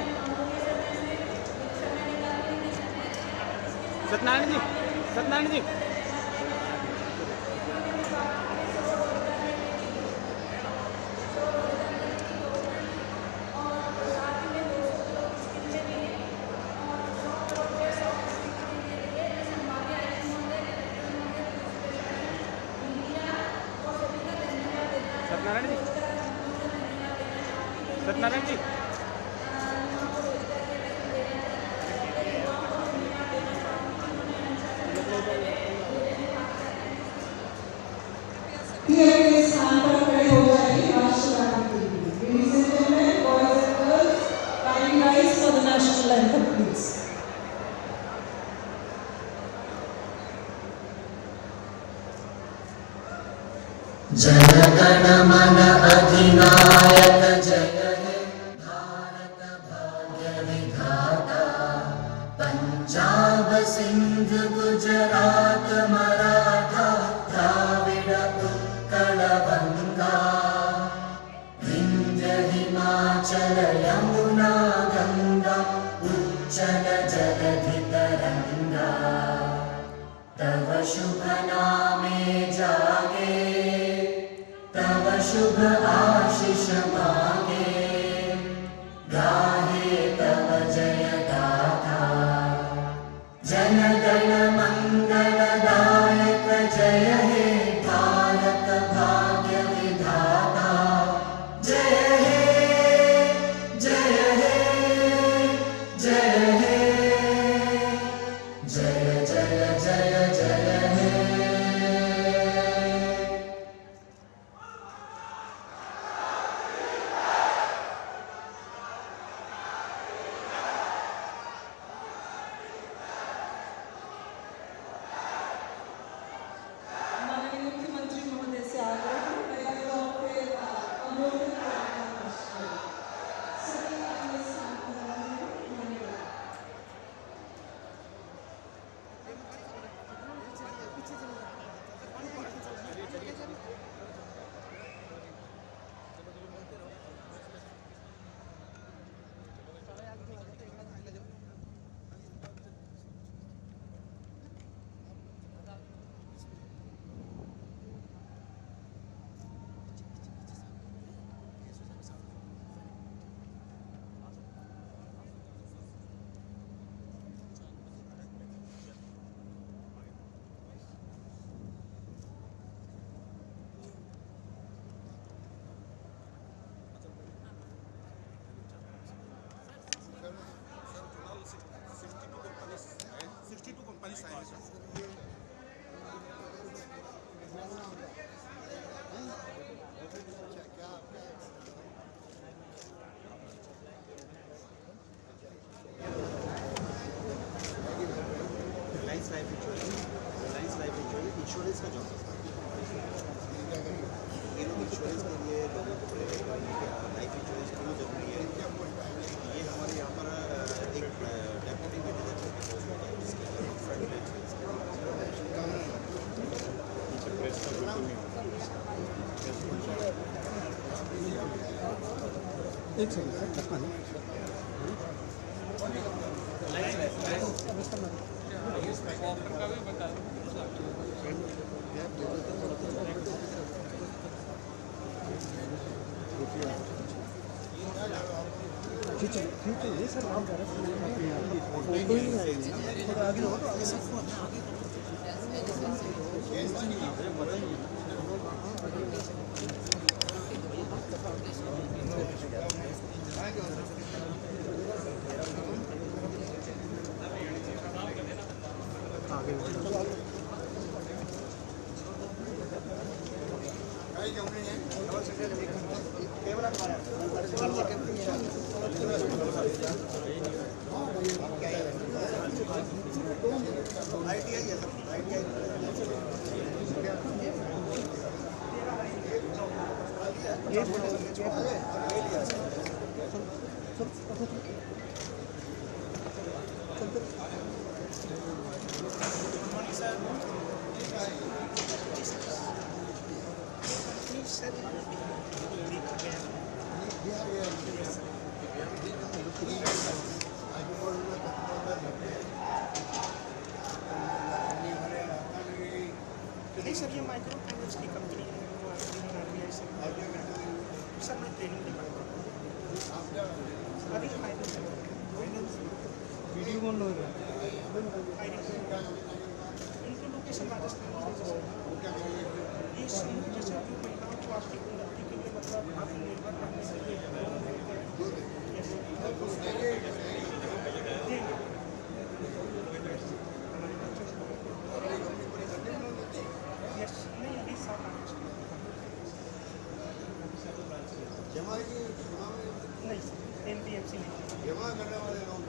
सत्यनारायण जी, सत्यनारायण जी। सत्यनारायण जी, सत्यनारायण जी। के स्थान पर खड़े हो जाइए राष्ट्रगान के लिए। Ladies and gentlemen, boys and girls, kindly rise for the national anthem, please. Jana Gana मन अधिनायक जय हे भारत भाग्य विधाता, पंजाब सिंध गुजरात मराठा द्राविड़ उत्कल बंगा, विंध्य हिमाचल यमुना गंगा उच्चल जलधि तरंगा, तव शुभ नामे जागे तव शुभ आशीष मांगे, एक सेकंड सर, चश्मा नहीं खींचे ये सर आप फोटो ही नहीं आएगी थोड़ा आगे हो तो आगे सर ये माइक्रो फाइनेंस की कंपनी है वो RBI से सर मैं ट्रेनिंग दिखाऊंगा अभी फाइनेंस वीडियो कौन लोग इनकी लोकेशन राजस्थान ये समूह जैसे अपनी महिलाओं को आर्थिक उन्नति के लिए मतलब आत्मनिर्भर करने के लिए जमा करने वाले लोग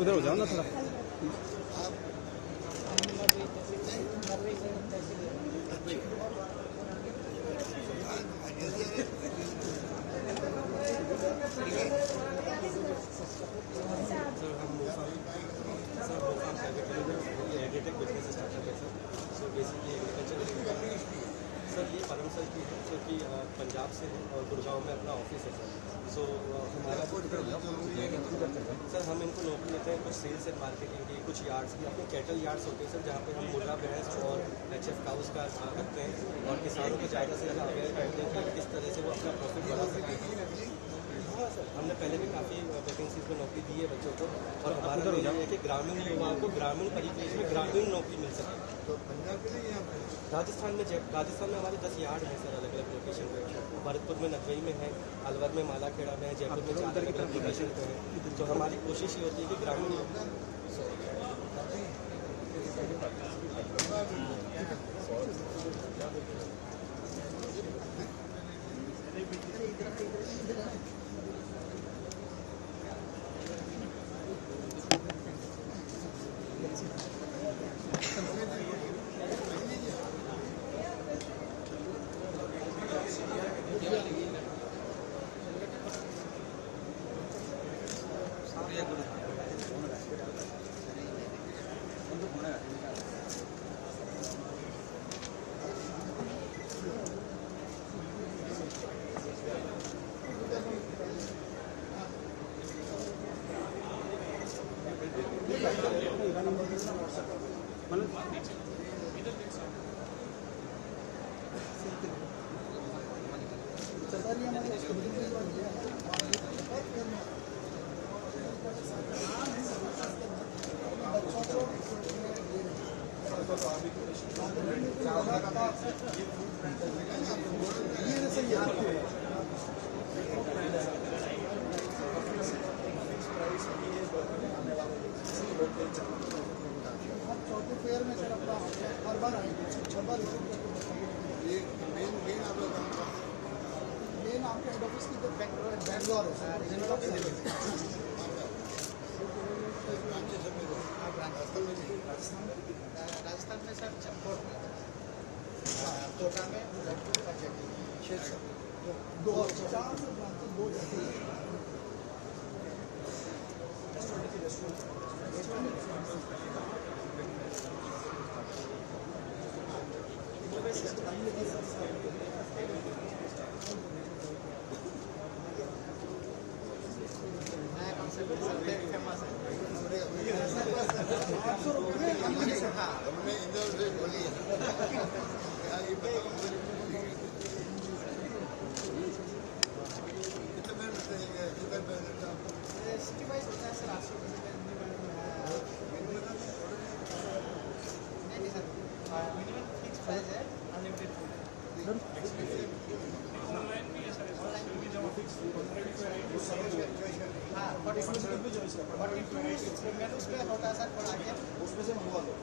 उधर हो जाओ ना थोड़ा पंजाब से है और गुड़गांव में अपना ऑफिस है सर। सो हमारा सर हम इनको नौकरी देते हैं कुछ सेल्स एंड मार्केटिंग की, कुछ यार्ड्स की, अपने कैटल यार्ड्स होते हैं सर जहाँ पे हम मुर्रा भैंस और HF काउस का रखते हैं और किसानों को ज़्यादा से ज़्यादा अवेयर करते हैं कि किस तरह से वो अपना प्रॉफिट बढ़ा सकते हैं। हाँ सर, हमने पहले भी काफ़ी वैकेंसीज में नौकरी दी है बच्चों को और हमारा तो ये है कि ग्रामीण युवाओं को ग्रामीण परिवेश में ग्रामीण नौकरी मिल सके। तो पंजाब के लिए राजस्थान में हमारे 10 यार्ड हैं सर अलग अलग लोकेशन पे। भरतपुर में नकवई में है, अलवर में मालाखेड़ा में है, जयपुर में 4 अलग अलग लोकेशन पे है। तो हमारी कोशिश ये होती है कि ग्रामीण राजस्थान में सर चंपोट में कोटा में दो इसमें छोटा सा थोड़ा आगे उसमें से मंगवा लो।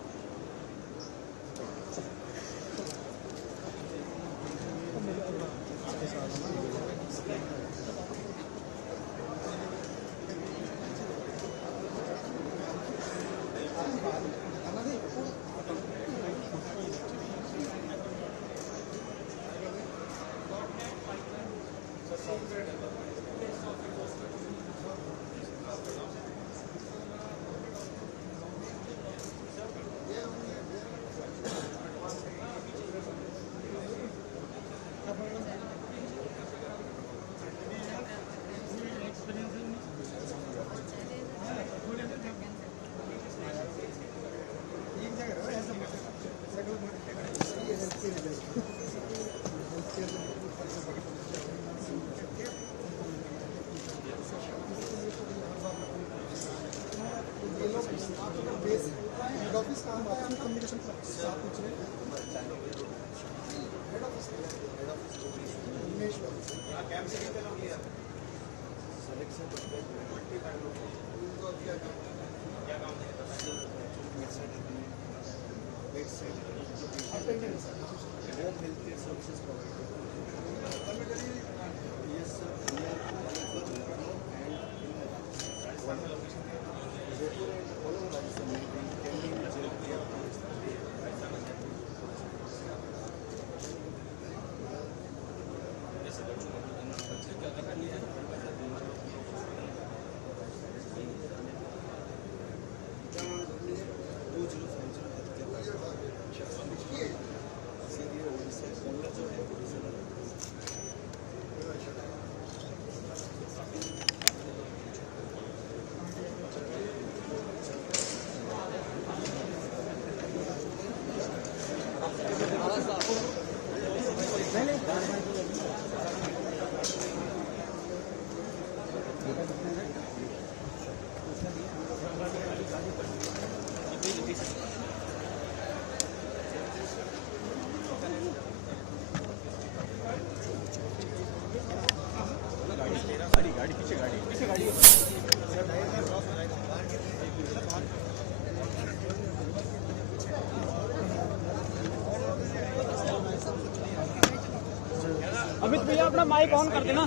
अमित भैया अपना माइक ऑन कर देना।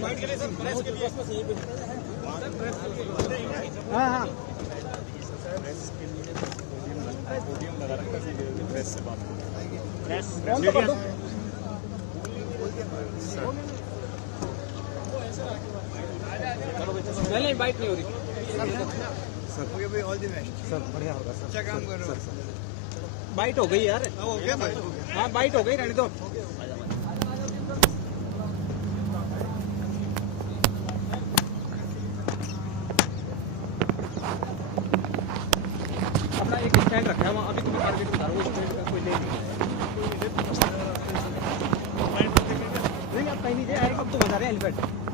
हाँ हाँ ऑन तो कर दो। नहीं बाइट नहीं हो रही sir. All the best sir, बढ़िया होगा सर। अच्छा काम कर रहे हो सर। बाइट हो गई यार। हो गया बाइट? हाँ बाइट हो गई, रहने दो। अपना एक स्टैंड रखा है वहाँ, अभी तुम्हें टारगेट बता रहा हूँ, वो कोई ले नहीं। आप कहीं नहीं जाए, अब तो बता रहे हैं एलिफेंट।